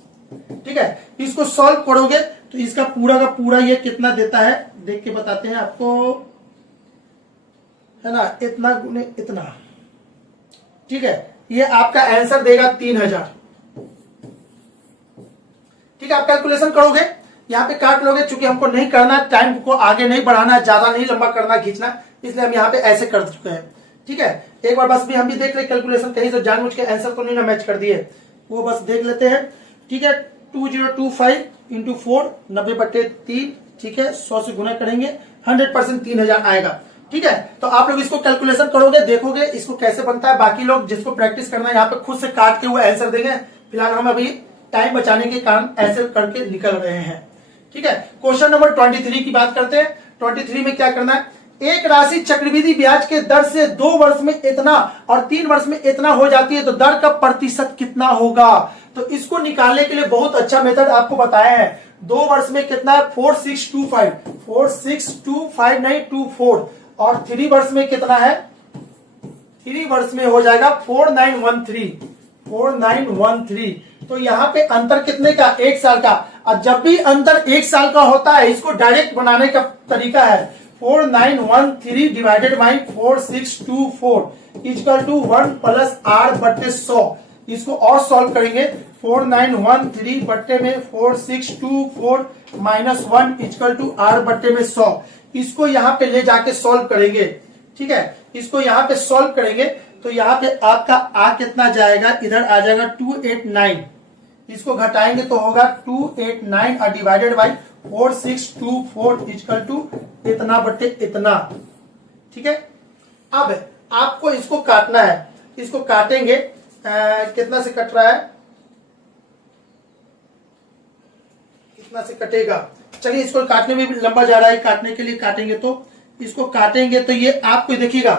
ठीक है। इसको सॉल्व करोगे तो इसका पूरा का पूरा ये कितना देता है देख के बताते हैं आपको, है ना, इतना गुने इतना, ठीक है। ये आपका आंसर देगा 3000, ठीक है। आप कैलकुलेशन करोगे, यहाँ पे काट लोगे, चूंकि हमको नहीं करना, टाइम को आगे नहीं बढ़ाना, ज्यादा नहीं लंबा करना खींचना, इसलिए हम यहाँ पे ऐसे कर चुके हैं, ठीक है। एक बार बस भी हम भी देख रहे कैलकुलेशन, कहीं से जानबूझ के आंसर को नहीं ना मैच कर दिए, वो बस देख लेते हैं, ठीक है। 2025 इंटू 4 90/3, ठीक है, 100 से गुना करेंगे 100% 3000 आएगा, ठीक है। तो आप लोग इसको कैलकुलेशन करोगे, देखोगे इसको कैसे बनता है। बाकी लोग जिसको प्रैक्टिस करना है यहाँ पे खुद से काट के वो आंसर देंगे, फिलहाल हम अभी टाइम बचाने के कारण ऐसे करके निकल रहे हैं, ठीक है। क्वेश्चन नंबर 23 की बात करते हैं। 23 में क्या करना है, एक राशि चक्रवृद्धि ब्याज के दर से 2 वर्ष में इतना और 3 वर्ष में इतना हो जाती है, तो दर का प्रतिशत कितना होगा। तो इसको निकालने के लिए बहुत अच्छा मेथड आपको बताया है। 2 वर्ष में कितना है 4625 नहीं 24, और 3 वर्ष में कितना है, 3 वर्ष में हो जाएगा 4913। तो यहाँ पे अंतर कितने का 1 साल का, और जब भी अंतर 1 साल का होता है इसको डायरेक्ट बनाने का तरीका है 4913 divided by 4624 equal to 1 plus r/100। इसको और सॉल्व करेंगे, 4913 बट्टे में 4624 माइनस 1 इक्वल टू r/100। इसको यहाँ पे ले जाके सॉल्व करेंगे, ठीक है। इसको यहाँ पे सॉल्व करेंगे तो यहाँ पे आपका आ कितना जाएगा, इधर आ जाएगा 289, इसको घटाएंगे तो होगा 289 और डिवाइडेड बाई 4624 इक्वल टू इतना बट्टे इतना, ठीक है। अब आपको इसको काटना है, इसको काटेंगे, कितना से कट रहा है, कितना से कटेगा, चलिए इसको काटने में भी लंबा जा रहा है, काटने के लिए काटेंगे तो इसको काटेंगे तो ये आपको देखिएगा,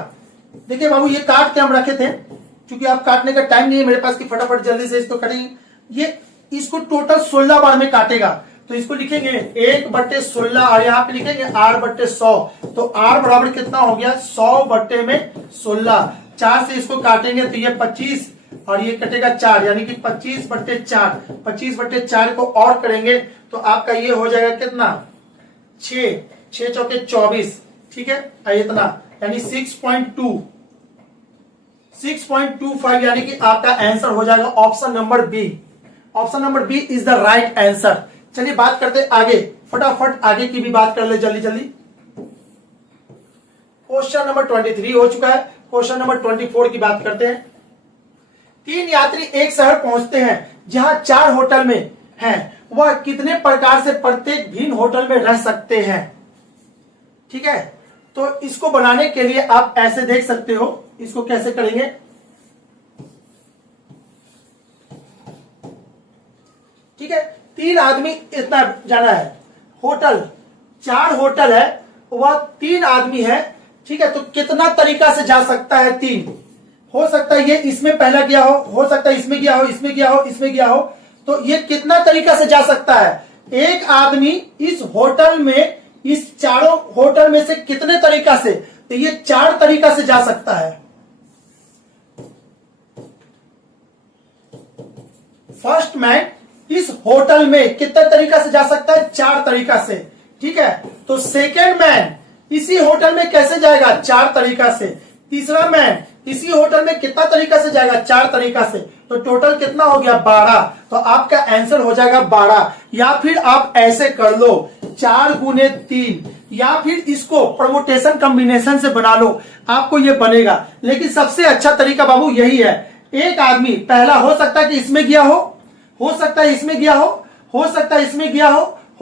देखिए बाबू ये काट के हम रखे थे, क्योंकि आप काटने का टाइम नहीं है मेरे पास कि फटाफट जल्दी से इसको काटेंगे। ये इसको टोटल 16 बार में काटेगा, तो इसको लिखेंगे 1/16 और यहाँ पे लिखेंगे r/100। तो r बराबर कितना हो गया 100 बट्टे में 16, 4 से इसको काटेंगे तो ये 25 और ये कटेगा 4, यानी कि 25/4, 25/4 को और करेंगे तो आपका ये हो जाएगा कितना 6 चौके 24, ठीक है, इतना यानी 6.25, यानी कि आपका आंसर हो जाएगा option number B. Option number B is the right answer. चलिए बात करते हैं आगे, फटाफट आगे की भी बात कर ले जल्दी जल्दी। क्वेश्चन नंबर 23 हो चुका है, क्वेश्चन नंबर 24 की बात करते हैं। 3 यात्री एक शहर पहुंचते हैं जहां 4 होटल में हैं, वह कितने प्रकार से प्रत्येक भिन्न होटल में रह सकते हैं, ठीक है। तो इसको बनाने के लिए आप ऐसे देख सकते हो, इसको कैसे करेंगे, ठीक है, 3 आदमी इतना जाना है, होटल 4 होटल है, वह 3 आदमी है, ठीक है। तो कितना तरीका से जा सकता है? 3 हो सकता है ये इसमें पहला गया हो सकता है इसमें गया हो, इसमें गया हो, इसमें गया हो, तो ये कितना तरीका से जा सकता है? एक आदमी इस होटल में, इस चारों होटल में से कितने तरीका से? तो ये 4 तरीका से जा सकता है। फर्स्ट मैन इस होटल में कितने तरीका से जा सकता है? 4 तरीका से, ठीक है। तो सेकेंड मैन इसी होटल में कैसे जाएगा? 4 तरीका से। तीसरा मैन इसी होटल में कितना तरीका से जाएगा? 4 तरीका से। तो टोटल कितना हो गया? 12। तो आपका आंसर हो जाएगा 12। या फिर आप ऐसे कर लो 4 गुने 3, या फिर इसको परमुटेशन कॉम्बिनेशन से बना लो, आपको ये बनेगा। लेकिन सबसे अच्छा तरीका बाबू यही है, एक आदमी पहला हो सकता है कि इसमें गया हो सकता है इसमें गया हो सकता है इसमें गया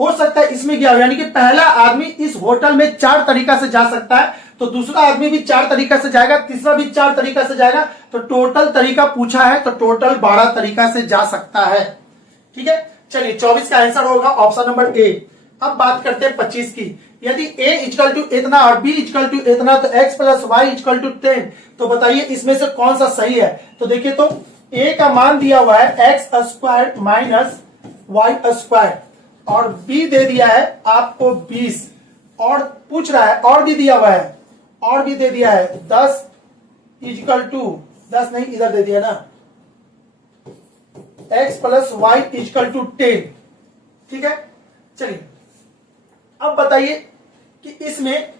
हो सकता है इसमें गया हो, यानी कि पहला आदमी इस होटल में 4 तरीका से जा सकता है, तो दूसरा आदमी भी 4 तरीका से जाएगा, तीसरा भी 4 तरीका से जाएगा। तो टोटल तरीका पूछा है, तो टोटल 12 तरीका से जा सकता है, ठीक है। चलिए 24 का आंसर होगा ऑप्शन नंबर ए। अब बात करते हैं 25 की। यदि a इक्वल टू इतना और b इक्वल टू इतना, तो x plus y equal to 10, तो बताइए इसमें से कौन सा सही है? तो देखिए, तो a का मान दिया हुआ है x square minus y square, और b दे दिया है आपको 20, और पूछ रहा है और भी दिया हुआ है, और भी दे दिया है 10 इक्वल टू 10 नहीं, इधर दे दिया ना, x plus y equal to 10, ठीक है। चलिए अब बताइए कि इसमें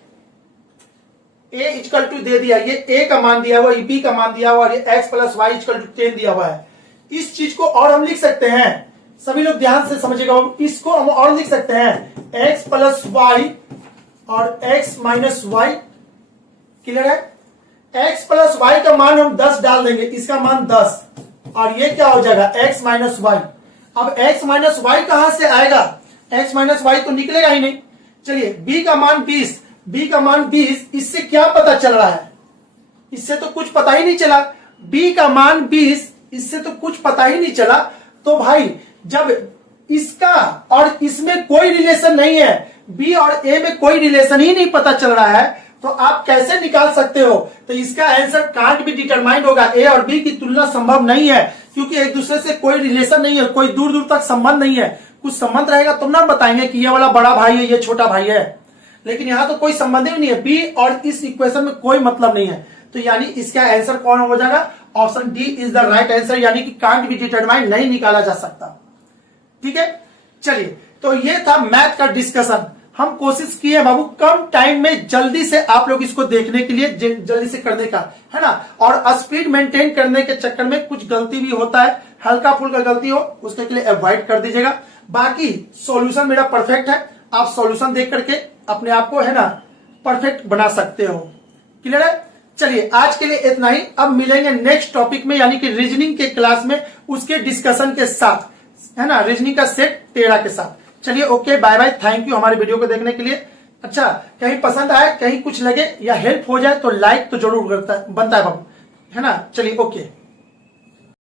a इक्वल टू दे दिया, ये a का मान दिया हुआ, b का मान दिया हुआ, और ये x plus y equal to 10 दिया हुआ है। इस चीज को और हम लिख सकते हैं, सभी लोग ध्यान से समझिएगा, इसको हम और लिख सकते हैं x प्लस वाई और x माइनस वाई। क्लियर है? x प्लस वाई का मान हम 10 डाल देंगे, इसका मान 10, और ये क्या हो जाएगा? x minus y. अब x माइनस वाई कहां से आएगा? x माइनस वाई तो निकलेगा ही नहीं। चलिए b का मान 20, b का मान 20, इससे क्या पता चल रहा है? इससे तो कुछ पता ही नहीं चला। b का मान 20, इससे तो कुछ पता ही नहीं चला। तो भाई जब इसका और इसमें कोई रिलेशन नहीं है, b और a में कोई रिलेशन ही नहीं पता चल रहा है, तो आप कैसे निकाल सकते हो? तो इसका आंसर कांट बी डिटरमाइंड होगा। a और b की तुलना संभव नहीं है, क्योंकि एक दूसरे से कोई रिलेशन नहीं है, कोई दूर दूर तक संबंध नहीं है। कुछ संबंध रहेगा तो ना बताएंगे कि ये वाला बड़ा भाई है, ये छोटा भाई है, लेकिन यहां तो कोई संबंध ही नहीं है। बी और इस इक्वेशन में कोई मतलब नहीं है, तो यानी इसका आंसर कौन हो जाएगा? Option D is the right answer, यानी कि कांट बी डिटरमाइंड नहीं निकाला जा सकता, ठीक है। चलिए, तो ये था मैथ का डिस्कशन। हम कोशिश किए बाबू कम टाइम में जल्दी से आप लोग इसको देखने के लिए, जल्दी से करने का है ना, और स्पीड मेंटेन करने के चक्कर में कुछ गलती भी होता है, हल्का फुल्का गलती हो उसके लिए अवॉइड कर दीजिएगा। बाकी सॉल्यूशन मेरा परफेक्ट है, आप सॉल्यूशन देख करके अपने आप को है ना परफेक्ट बना सकते हो। क्लियर है? चलिए आज के लिए इतना ही। अब मिलेंगे नेक्स्ट टॉपिक में, यानी कि रीजनिंग के क्लास में, उसके डिस्कशन के साथ, है ना, रीजनिंग का सेट 13 के साथ। चलिए okay, bye bye, thank you हमारे वीडियो को देखने के लिए। अच्छा, कहीं पसंद आए, कहीं कुछ लगे या हेल्प हो जाए तो लाइक तो जरूर बनता है बाबू, है ना। चलिए ओके।